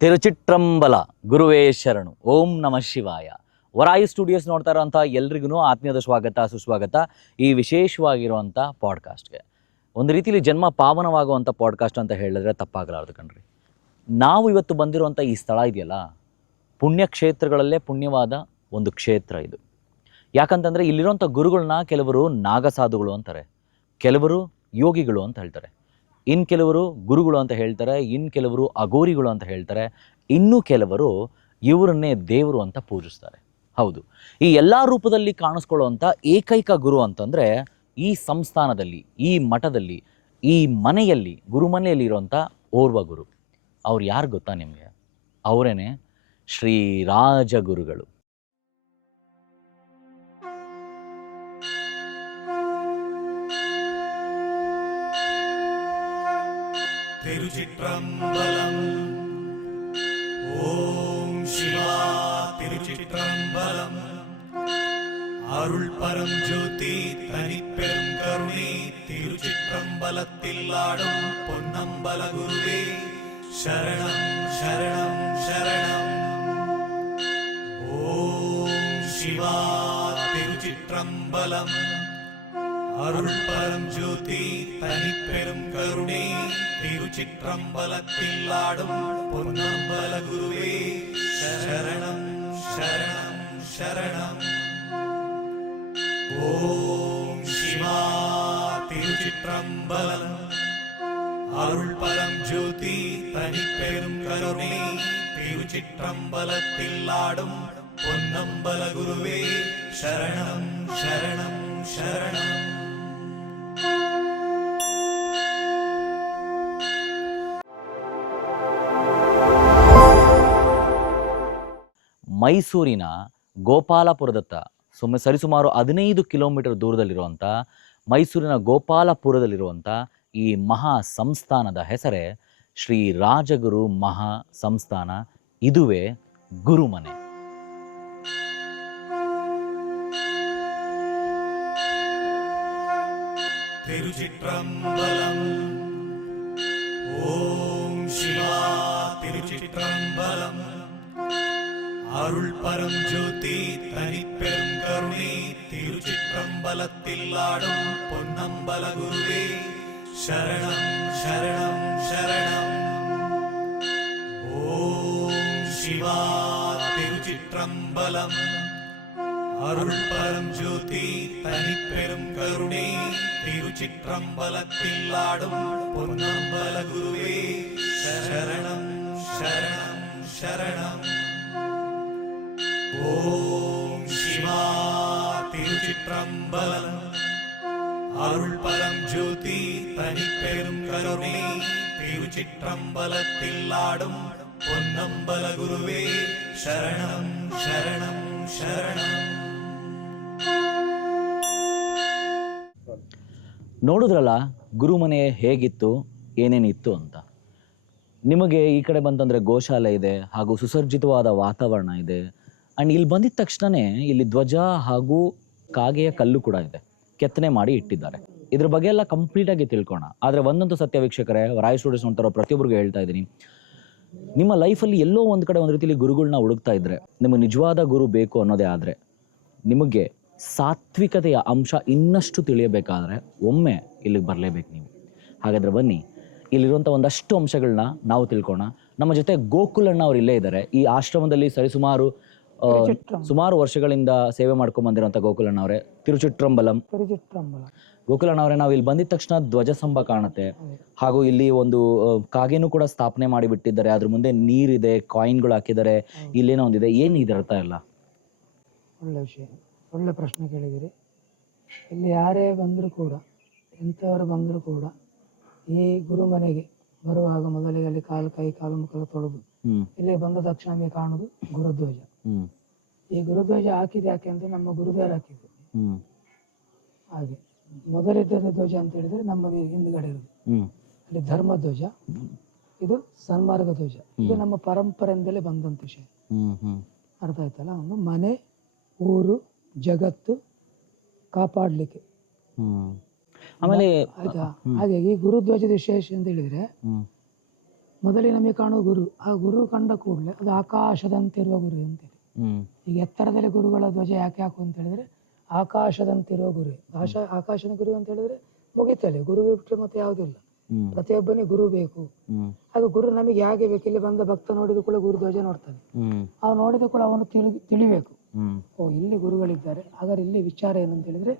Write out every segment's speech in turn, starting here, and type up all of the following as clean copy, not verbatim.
ತಿರುಚಿಟ್ರಂಬಲ ಗುರುವೇ ಶರಣು. ಓಂ ನಮಃ ಶಿವಾಯ. ವರಾಯಿ ಸ್ಟುಡಿಯೋಸ್ ನೋಡ್ತಾ ಇರೋಂಥ ಎಲ್ರಿಗೂ ಆತ್ಮೀಯದ ಸ್ವಾಗತ ಸುಸ್ವಾಗತ ಈ ವಿಶೇಷವಾಗಿರುವಂಥ ಪಾಡ್ಕಾಸ್ಟ್ಗೆ. ಒಂದು ರೀತಿಯಲ್ಲಿ ಜನ್ಮ ಪಾವನವಾಗುವಂಥ ಪಾಡ್ಕಾಸ್ಟ್ ಅಂತ ಹೇಳಿದ್ರೆ ತಪ್ಪಾಗಲಾರದು ಕಣ್ರಿ. ನಾವು ಇವತ್ತು ಬಂದಿರುವಂಥ ಈ ಸ್ಥಳ ಇದೆಯಲ್ಲ, ಪುಣ್ಯಕ್ಷೇತ್ರಗಳಲ್ಲೇ ಪುಣ್ಯವಾದ ಒಂದು ಕ್ಷೇತ್ರ ಇದು. ಯಾಕಂತಂದರೆ ಇಲ್ಲಿರುವಂಥ ಗುರುಗಳನ್ನ ಕೆಲವರು ನಾಗಸಾಧುಗಳು ಅಂತಾರೆ, ಕೆಲವರು ಯೋಗಿಗಳು ಅಂತ ಹೇಳ್ತಾರೆ, ಇನ್ನು ಕೆಲವರು ಗುರುಗಳು ಅಂತ ಹೇಳ್ತಾರೆ, ಇನ್ನು ಕೆಲವರು ಅಘೋರಿಗಳು ಅಂತ ಹೇಳ್ತಾರೆ, ಇನ್ನೂ ಕೆಲವರು ಇವರನ್ನೇ ದೇವರು ಅಂತ ಪೂಜಿಸ್ತಾರೆ. ಹೌದು, ಈ ಎಲ್ಲ ರೂಪದಲ್ಲಿ ಕಾಣಿಸ್ಕೊಳ್ಳುವಂಥ ಏಕೈಕ ಗುರು ಅಂತಂದರೆ ಈ ಸಂಸ್ಥಾನದಲ್ಲಿ, ಈ ಮಠದಲ್ಲಿ, ಈ ಮನೆಯಲ್ಲಿ, ಗುರುಮನೆಯಲ್ಲಿ ಇರುವಂಥ ಓರ್ವ ಗುರು. ಅವ್ರು ಯಾರು ಗೊತ್ತಾ ನಿಮಗೆ? ಅವರೇನೆ ಶ್ರೀ ರಾಜಗುರುಗಳು. ತಿರುಚಿಟ್ರಂಬಲಂ ಓಂ ಶಿವಾ ತಿರುಚಿಟ್ರಂಬಲಂ அருள் பரம் ஜோதி தனிப்பெரும் கருணை திருச்சிற்றம்பலத்தில் ஆடும் பொன்னம்பல குருவே சரணம் சரணம் சரணம். ஓம் சிவா திருச்சிற்றம்பலம் அருள் பரம் ஜோதி தனிப்பெரும் கருணை திருச்சிற்றம்பலத்தில் ஆடும் பொன்னம்பல குருவே சரணம் சரணம் சரணம். ஓம் சிவா திருச்சிற்றம்பலம் அருள் பரம் ஜோதி தனிப்பெரும் கருணை திருச்சிற்றம்பலத்தில் ஆடும் பொன்னம்பல குருவே சரணம் சரணம் ಶರಣಂ. ಮೈಸೂರಿನ ಗೋಪಾಲಪುರದತ್ತ ಸರಿಸುಮಾರು 15 ಕಿಲೋಮೀಟರ್ ದೂರದಲ್ಲಿರುವಂಥ ಮೈಸೂರಿನ ಗೋಪಾಲಪುರದಲ್ಲಿರುವಂಥ ಈ ಮಹಾ ಸಂಸ್ಥಾನದ ಹೆಸರೇ ಶ್ರೀ ರಾಜಗುರು ಮಹಾ ಸಂಸ್ಥಾನ. ಇದುವೇ ಗುರುಮನೆ. ತಿರುಚಿಟ್ರಂಬಲಂ ಓಂ ಶಿವಾ ತಿರುಚಿಟ್ರಂಬಲಂ அருள் பரம் ஜோதி தனிப்பெரும் கருணை திருச்சிற்றம்பலத்தில் ஆடும் பொன்னம்பல குருவே சரணம் சரணம் சரணம். ஓம் சிவா திருச்சிற்றம்பலம் அருள் பரம் ஜோதி தனிப்பெரும் கருணை திருச்சிற்றம்பலத்தில் ஆடும் பொன்னம்பல குருவே சரணம் சரணம் சரணம். ஓம் சிவா திருச்சிற்றம்பலம் அருள் பரம் ஜோதி தனிப்பெரும் கருணை திருச்சிற்றம்பலத்தில் ஆடும் பொன்னம்பல குருவே சரணம் சரணம் சரணம். ನೋಡಿದ್ರಲ್ಲ ಗುರುಮನೆ ಹೇಗಿತ್ತು, ಏನೇನಿತ್ತು ಅಂತ. ನಿಮಗೆ ಈ ಕಡೆ ಬಂತಂದರೆ ಗೋಶಾಲೆ ಇದೆ, ಹಾಗೂ ಸುಸರ್ಜಿತವಾದ ವಾತಾವರಣ ಇದೆ. ಆ್ಯಂಡ್ ಇಲ್ಲಿ ಬಂದಿದ ತಕ್ಷಣವೇ ಇಲ್ಲಿ ಧ್ವಜ ಹಾಗೂ ಕಾಗೆಯ ಕಲ್ಲು ಕೂಡ ಇದೆ, ಕೆತ್ತನೆ ಮಾಡಿ ಇಟ್ಟಿದ್ದಾರೆ. ಇದ್ರ ಬಗ್ಗೆ ಎಲ್ಲ ಕಂಪ್ಲೀಟಾಗಿ ತಿಳ್ಕೋಣ. ಆದರೆ ಒಂದಂತೂ ಸತ್ಯ ವೀಕ್ಷಕರೇ, ರಾಯ್ ಸ್ಟುಡಿಯೋಸ್ ನೋಡ್ತಾರೋ ಪ್ರತಿಯೊಬ್ಬರಿಗೂ ಹೇಳ್ತಾ ಇದ್ದೀನಿ, ನಿಮ್ಮ ಲೈಫಲ್ಲಿ ಎಲ್ಲೋ ಒಂದು ಕಡೆ ಒಂದು ರೀತಿಯಲ್ಲಿ ಗುರುಗಳನ್ನ ಹುಡುಕ್ತಾ ಇದ್ದರೆ, ನಿಮಗೆ ನಿಜವಾದ ಗುರು ಬೇಕು ಅನ್ನೋದೇ ಆದರೆ, ನಿಮಗೆ ಸಾತ್ವಿಕತೆಯ ಅಂಶ ಇನ್ನಷ್ಟು ತಿಳಿಯಬೇಕಾದ್ರೆ ಒಮ್ಮೆ ಇಲ್ಲಿಗೆ ಬರಲೇಬೇಕು ನೀವು. ಹಾಗಾದರೆ ಬನ್ನಿ, ಇಲ್ಲಿರುವಂಥ ಒಂದಷ್ಟು ಅಂಶಗಳನ್ನ ನಾವು ತಿಳ್ಕೋಣ. ನಮ್ಮ ಜೊತೆ ಗೋಕುಲಣ್ಣ ಅವ್ರು ಇಲ್ಲೇ ಇದ್ದಾರೆ. ಈ ಆಶ್ರಮದಲ್ಲಿ ಸುಮಾರು ವರ್ಷಗಳಿಂದ ಸೇವೆ ಮಾಡ್ಕೊಂಡು ಬಂದಿರುವಂಥ ಗೋಕುಲಣ್ಣ ಅವರೇ, ತಿರುಚಿಟ್ರಂಬಲಂ. ಗೋಕುಲಣ್ಣ ಅವರೇ, ನಾವು ಇಲ್ಲಿ ಬಂದಿದ ತಕ್ಷಣ ಧ್ವಜಸ್ತಂಭ ಕಾಣುತ್ತೆ, ಹಾಗೂ ಇಲ್ಲಿ ಒಂದು ಕಾಗೆನೂ ಕೂಡ ಸ್ಥಾಪನೆ ಮಾಡಿ ಬಿಟ್ಟಿದ್ದಾರೆ. ಅದ್ರ ಮುಂದೆ ನೀರಿದೆ, ಕಾಯಿನ್ಗಳು ಹಾಕಿದ್ದಾರೆ, ಇಲ್ಲೇನೋ ಒಂದಿದೆ. ಏನು ಇದರ ಅರ್ಥ ಎಲ್ಲ? ಒಳ್ಳೆ ವಿಷಯ, ಒಳ್ಳೆ ಪ್ರಶ್ನೆ ಕೇಳಿದಿರಿ. ಇಲ್ಲಿ ಯಾರೇ ಬಂದರೂ ಕೂಡ, ಎಂಥವರು ಬಂದರೂ ಕೂಡ, ಈ ಗುರುಮನೆಗೆ ಬರುವಾಗ ಮೊದಲಿಗೆ ಅಲ್ಲಿ ಕೈ ಕಾಲು ಮುಖ ತೊಳೆದು ಇಲ್ಲಿ ಬಂದ ತಕ್ಷಣ ನಮಗೆ ಕಾಣುದು ಗುರುಧ್ವಜ. ಈ ಗುರುಧ್ವಜ ಹಾಕಿದ ಯಾಕೆ ಅಂತ ನಮ್ಮ ಗುರುದೇವರು ಹಾಕಿದ್ರು. ಹಾಗೆ ಮೊದಲಿದ್ದ ಧ್ವಜ ಅಂತ ಹೇಳಿದ್ರೆ ನಮ್ಮದು ಹಿಂದ್ಗಡೆ ಇರುದು, ಅಲ್ಲಿ ಧರ್ಮಧ್ವಜ, ಇದು ಸನ್ಮಾರ್ಗ ಧ್ವಜ. ಇದು ನಮ್ಮ ಪರಂಪರೆಯಿಂದಲೇ ಬಂದಂತ ವಿಷಯ. ಅರ್ಥ ಆಯ್ತಲ್ಲ? ಒಂದು ಮನೆ, ಊರು, ಜಗತ್ತು ಕಾಪಾಡ್ಲಿಕ್ಕೆ ಆಮೇಲೆ ಆಯ್ತಾ. ಹಾಗಾಗಿ ಗುರುಧ್ವಜದ ವಿಶೇಷ ಅಂತ ಹೇಳಿದ್ರೆ ಮೊದಲಿಗೆ ನಮಗೆ ಕಾಣುವ ಗುರು, ಆ ಗುರು ಕಂಡ ಕೂಡಲೇ ಅದು ಆಕಾಶದಂತಿರುವ ಗುರು ಅಂತೇಳಿ. ಈಗ ಎತ್ತರದಲ್ಲಿ ಗುರುಗಳ ಧ್ವಜ ಯಾಕೆ ಹಾಕು ಅಂತ ಹೇಳಿದ್ರೆ ಆಕಾಶದಂತಿರುವ ಗುರು. ಆಕಾಶದ ಗುರು ಅಂತ ಹೇಳಿದ್ರೆ ಮುಗಿತಲೆ, ಗುರು ಬಿಟ್ಟರೆ ಮತ್ತೆ ಯಾವುದಿಲ್ಲ. ಪ್ರತಿಯೊಬ್ಬನಿಗೆ ಗುರು ಬೇಕು. ಅದು ಗುರು ನಮಗೆ ಹೇಗೆ ಬೇಕು? ಇಲ್ಲಿ ಬಂದ ಭಕ್ತ ನೋಡಿದ ಕೂಡ ಗುರು ಧ್ವಜ ನೋಡ್ತಾನೆ. ಅವ್ನು ನೋಡಿದ ಕೂಡ ಅವನು ತಿಳಿಬೇಕು, ಓ ಇಲ್ಲಿ ಗುರುಗಳಿದ್ದಾರೆ. ಹಾಗಾದ್ರೆ ಇಲ್ಲಿ ವಿಚಾರ ಏನಂತ ಹೇಳಿದ್ರೆ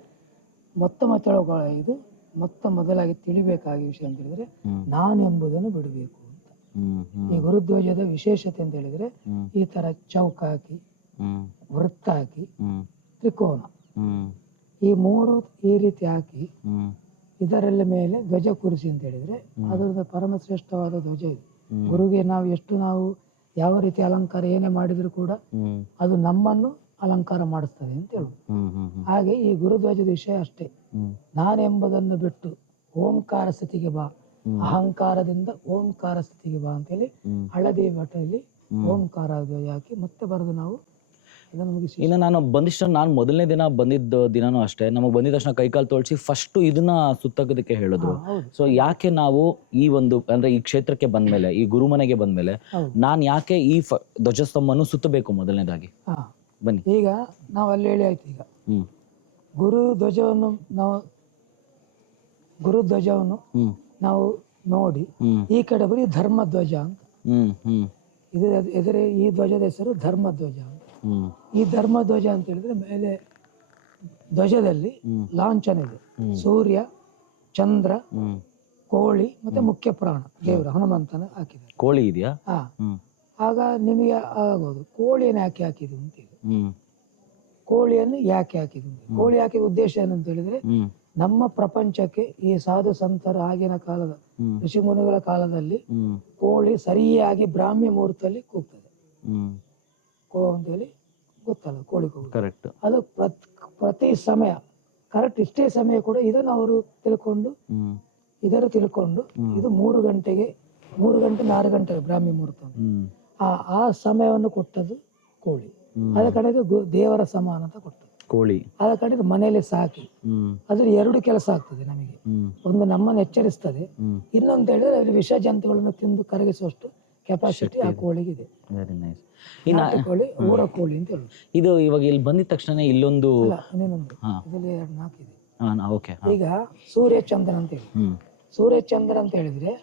ಮೊತ್ತ ಮೊದಲಾಗಿ ತಿಳಿಬೇಕಾಗಿ ವಿಷಯ ಅಂತ ಹೇಳಿದ್ರೆ ನಾನು ಎಂಬುದನ್ನು ಬಿಡಬೇಕು ಅಂತ. ಈ ಗುರುಧ್ವಜದ ವಿಶೇಷತೆ ಅಂತ ಹೇಳಿದ್ರೆ ಈ ತರ ಚೌಕ ಹಾಕಿ, ವೃತ್ತ ಹಾಕಿ, ತ್ರಿಕೋನ, ಈ ಮೂರು ಈ ರೀತಿ ಹಾಕಿ ಇದರೆಲ್ಲ ಮೇಲೆ ಧ್ವಜ ಕೂರಿಸಿ ಅಂತ ಹೇಳಿದ್ರೆ ಅದರ ಪರಮಶ್ರೇಷ್ಠವಾದ ಧ್ವಜ ಇದು. ಗುರುಗೆ ನಾವು ಯಾವ ರೀತಿ ಅಲಂಕಾರ ಏನೇ ಮಾಡಿದ್ರು ಕೂಡ ಅದು ನಮ್ಮನ್ನು ಅಲಂಕಾರ ಮಾಡಿಸ್ತದೆ ಅಂತ ಹೇಳುದು. ಹಾಗೆ ಈ ಗುರುಧ್ವಜದ ವಿಷಯ ಅಷ್ಟೇ. ನಾನೆಂಬುದನ್ನು ಬಿಟ್ಟು ಓಂಕಾರ ಸ್ಥಿತಿಗೆ ಬಾ, ಅಹಂಕಾರದಿಂದ ಓಂಕಾರ ಸ್ಥಿತಿಗೆ ಬಾ ಅಂತೇಳಿ ಹಳದಿ ಬಟ್ಟೆಯಲ್ಲಿ ಓಂಕಾರ ಧ್ವಜ ಹಾಕಿ ಮತ್ತೆ ಬರೆದು ನಾವು ಇದನ್ನು ಮುಗಿಸಿ. ಇನ್ನು ನಾನು ನಾನು ಮೊದಲನೇ ದಿನ ಬಂದಿದ್ದ ದಿನನೂ ಅಷ್ಟೇ, ನಮಗೆ ಬಂದಿದ ತಕ್ಷಣ ಕೈಕಾಲು ತೋಳಿಸಿ ಫಸ್ಟ್ ಇದನ್ನ ಸುತ್ತೋದಕ್ಕೆ ಹೇಳಿದ್ರು. ಸೊ ಯಾಕೆ ನಾವು ಈ ಒಂದು ಅಂದ್ರೆ ಈ ಕ್ಷೇತ್ರಕ್ಕೆ ಬಂದ್ಮೇಲೆ, ಈ ಗುರುಮನೆಗೆ ಬಂದ್ಮೇಲೆ ನಾನು ಯಾಕೆ ಈ ಧ್ವಜಸ್ತಂಭವನ್ನು ಸುತ್ತಬೇಕು ಮೊದಲನೇದಾಗಿ? ಬನ್ನಿ. ಈಗ ನಾವು ಅಲ್ಲಿ ಹೇಳಿ ಆಯ್ತು. ಈಗ ಗುರು ಧ್ವಜವನ್ನು ನಾವು ನೋಡಿ ಈ ಕಡೆ ಬರೀ ಧರ್ಮಧ್ವಜ ಅಂತ ಎದುರೇ ಈ ಧ್ವಜದ ಹೆಸರು ಧರ್ಮಧ್ವಜ ಅಂತ. ಈ ಧರ್ಮಧ್ವಜ ಅಂತ ಹೇಳಿದ್ರೆ ಮೇಲೆ ಧ್ವಜದಲ್ಲಿ ಲಾಂಛನ ಇದೆ. ಸೂರ್ಯ, ಚಂದ್ರ, ಕೋಳಿ ಮತ್ತೆ ಮುಖ್ಯ ಪ್ರಾಣ ದೇವರು ಹನುಮಂತನ ಹಾಕಿದ್ದಾರೆ. ಕೋಳಿ ಇದೆಯಾ? ಆಗ ನಿಮಗೆ ಆಗೋದು ಕೋಳಿಯನ್ನು ಯಾಕೆ ಹಾಕಿದ್ವಿ ಅಂತ ಹೇಳಿ. ಕೋಳಿಯನ್ನು ಯಾಕೆ ಹಾಕಿದ್ವಿ? ಕೋಳಿ ಹಾಕಿದ ಉದ್ದೇಶ ಏನಂತ ಹೇಳಿದ್ರೆ ನಮ್ಮ ಪ್ರಪಂಚಕ್ಕೆ ಈ ಸಾಧು ಸಂತರ ಆಗಿನ ಕಾಲದ ಋಷಿ ಮುನಿಗಳ ಕಾಲದಲ್ಲಿ ಕೋಳಿ ಸರಿಯಾಗಿ ಬ್ರಾಹ್ಮ್ಯ ಮುಹೂರ್ತದಲ್ಲಿ ಕೂಗ್ತದೆ. ಕೋ ಅಂತೇಳಿ ಗೊತ್ತಲ್ಲ ಕೋಳಿ ಕೂಗು. ಕರೆಕ್ಟ್. ಅದು ಪ್ರತಿ ಸಮಯ ಕರೆಕ್ಟ್ ಇಷ್ಟೇ ಸಮಯ ಕೂಡ ಇದನ್ನು ಅವರು ತಿಳ್ಕೊಂಡು ಇದು 3 ಗಂಟೆ 6 ಗಂಟೆ ಬ್ರಾಹ್ಮಿ ಮುಹೂರ್ತ. ಆ ಸಮಯವನ್ನು ಕೊಟ್ಟದ್ದು ಕೋಳಿ. ಅದ ಕಡೆಗೆ ದೇವರ ಸಮಾನ ಅಂತ ಕೊಟ್ಟದ್ದು ಕೋಳಿ. ಅದ ಕಡೆ ಮನೆಯಲ್ಲಿ ಸಾಕಿ ಅದ್ರ 2 ಕೆಲಸ ಆಗ್ತದೆ ನಮಗೆ. ಒಂದು ನಮ್ಮನ್ನು ಎಚ್ಚರಿಸ್ತದೆ, ಇನ್ನೊಂದು ಹೇಳಿದ್ರೆ ಅಲ್ಲಿ ವಿಷ ಜಂತುಗಳನ್ನು ತಿಂದು ಕರಗಿಸುವಷ್ಟು ಕೆಪಾಸಿಟಿ ಆ ಕೋಳಿಗಿದೆ. ಕೋಳಿ ಊರ ಕೋಳಿ ಅಂತ ಹೇಳುದು. ಇದು ಇವಾಗ ಇಲ್ಲಿ ಬಂದಿದ ತಕ್ಷಣ ಇಲ್ಲೊಂದು ಇದರಲ್ಲಿ 4 ಇದೆ. ಈಗ ಸೂರ್ಯ ಚಂದ್ರ ಅಂತ ಹೇಳಿ, ಸೂರ್ಯ ಚಂದ್ರ ಅಂತ ಹೇಳಿದ್ರೆ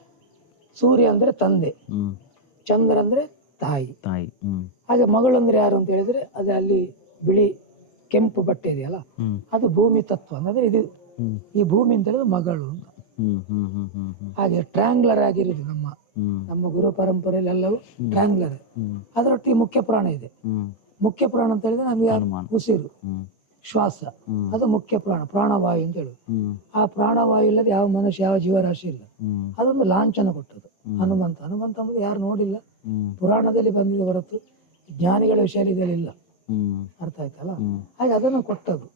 ಸೂರ್ಯ ಅಂದ್ರೆ ತಂದೆ, ಚಂದ್ರ ಅಂದ್ರೆ ತಾಯಿ. ಹಾಗೆ ಮಗಳು ಅಂದ್ರೆ ಯಾರು ಅಂತ ಹೇಳಿದ್ರೆ ಅದೇ ಅಲ್ಲಿ ಬಿಳಿ ಕೆಂಪು ಬಟ್ಟೆ ಇದೆಯಲ್ಲ ಅದು ಭೂಮಿ ತತ್ವ ಅಂದ್ರೆ ಇದು ಈ ಭೂಮಿ ಅಂತ ಹೇಳಿದ್ರೆ ಮಗಳು ಅಂತ. ಹಾಗೆ ಟ್ರ್ಯಾಂಗ್ಲರ್ ಆಗಿರೋದು ನಮ್ಮ ಗುರು ಪರಂಪರೆಯಲ್ಲಿ ಎಲ್ಲವೂ ಟ್ರ್ಯಾಂಗ್ಲರ್. ಅದರೊಟ್ಟಿಗೆ ಮುಖ್ಯ ಪ್ರಾಣ ಇದೆ. ಮುಖ್ಯ ಪ್ರಾಣ ಅಂತ ಹೇಳಿದ್ರೆ ನಮ್ಗೆ ಉಸಿರು ಶ್ವಾಸ, ಅದು ಮುಖ್ಯ ಪ್ರಾಣ, ಪ್ರಾಣವಾಯು ಅಂತ ಹೇಳುದು. ಆ ಪ್ರಾಣವಾಯು ಇಲ್ಲದೆ ಯಾವ ಮನುಷ್ಯ ಯಾವ ಜೀವರಾಶಿ ಇಲ್ಲ. ಅದೊಂದು ಲಾಂಛನ ಕೊಟ್ಟದ್ದು ಹನುಮಂತ. ಹನುಮಂತ ಅಂದ್ರೆ ಯಾರು ನೋಡಿಲ್ಲ, ಪುರಾಣದಲ್ಲಿ ಬಂದಿದೆ ಹೊರತು ಜ್ಞಾನಿಗಳ ವಿಷಯದಲ್ಲಿ ಇಲ್ಲ. ಅರ್ಥ ಆಯ್ತಲ್ಲ? ಹಾಗೆ ಅದನ್ನು ಕೊಟ್ಟದ್ದು.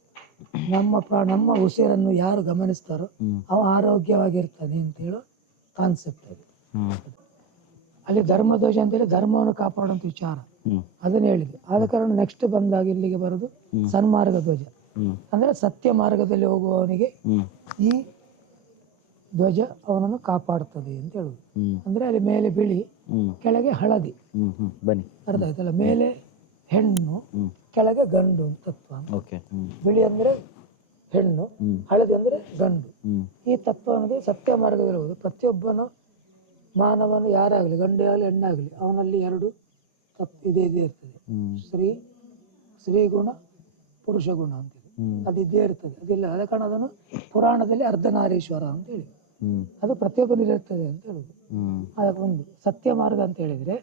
ನಮ್ಮ ಉಸಿರನ್ನು ಯಾರು ಗಮನಿಸ್ತಾರೋ ಅವ ಆರೋಗ್ಯವಾಗಿರ್ತಾನೆ ಅಂತ ಹೇಳೋ ಕಾನ್ಸೆಪ್ಟ್ ಅದು. ಅಲ್ಲಿ ಧರ್ಮಧ್ವಜ ಅಂತೇಳಿ ಧರ್ಮವನ್ನು ಕಾಪಾಡುವಂತ ವಿಚಾರ ಅದನ್ನ ಹೇಳಿದೆ. ಆದ ಕಾರಣ ನೆಕ್ಸ್ಟ್ ಬಂದಾಗ ಇಲ್ಲಿಗೆ ಬರೋದು ಸನ್ಮಾರ್ಗ ಧ್ವಜ ಅಂದ್ರೆ ಸತ್ಯ ಮಾರ್ಗದಲ್ಲಿ ಹೋಗುವವನಿಗೆ ಈ ಧ್ವಜ ಅವನನ್ನು ಕಾಪಾಡುತ್ತದೆ ಅಂತ ಹೇಳುದು. ಅಂದ್ರೆ ಅಲ್ಲಿ ಮೇಲೆ ಬಿಳಿ, ಕೆಳಗೆ ಹಳದಿ. ಅರ್ಥ ಆಯ್ತಲ್ಲ? ಮೇಲೆ ಹೆಣ್ಣು, ಕೆಳಗೆ ಗಂಡು ತತ್ವ. ಬಿಳಿ ಅಂದ್ರೆ ಹೆಣ್ಣು, ಹಳದಿ ಅಂದ್ರೆ ಗಂಡು. ಈ ತತ್ವ ಅನ್ನೋದು ಸತ್ಯ ಮಾರ್ಗದಲ್ಲಿ ಪ್ರತಿಯೊಬ್ಬನ ಮಾನವನು ಯಾರಾಗಲಿ, ಗಂಡೇ ಆಗಲಿ ಹೆಣ್ಣಾಗಲಿ, ಅವನಲ್ಲಿ 2 ಇದೇ ಇರ್ತದೆ. ಸ್ತ್ರೀ ಗುಣ, ಪುರುಷ ಗುಣ ಅಂತೇಳಿ ಅದಿದ್ದೇ ಇರ್ತದೆ. ಅದಿಲ್ಲ ಅದ ಕಾರಣ ಅದನ್ನು ಪುರಾಣದಲ್ಲಿ ಅರ್ಧನಾರೀಶ್ವರ ಅಂತ ಹೇಳಿ ಅದು ಪ್ರತಿಯೊಬ್ಬನಲ್ಲಿ ಇರ್ತದೆ ಅಂತ ಹೇಳುದು. ಅದಕ್ಕೊಂದು ಸತ್ಯ ಮಾರ್ಗ ಅಂತ ಹೇಳಿದ್ರೆ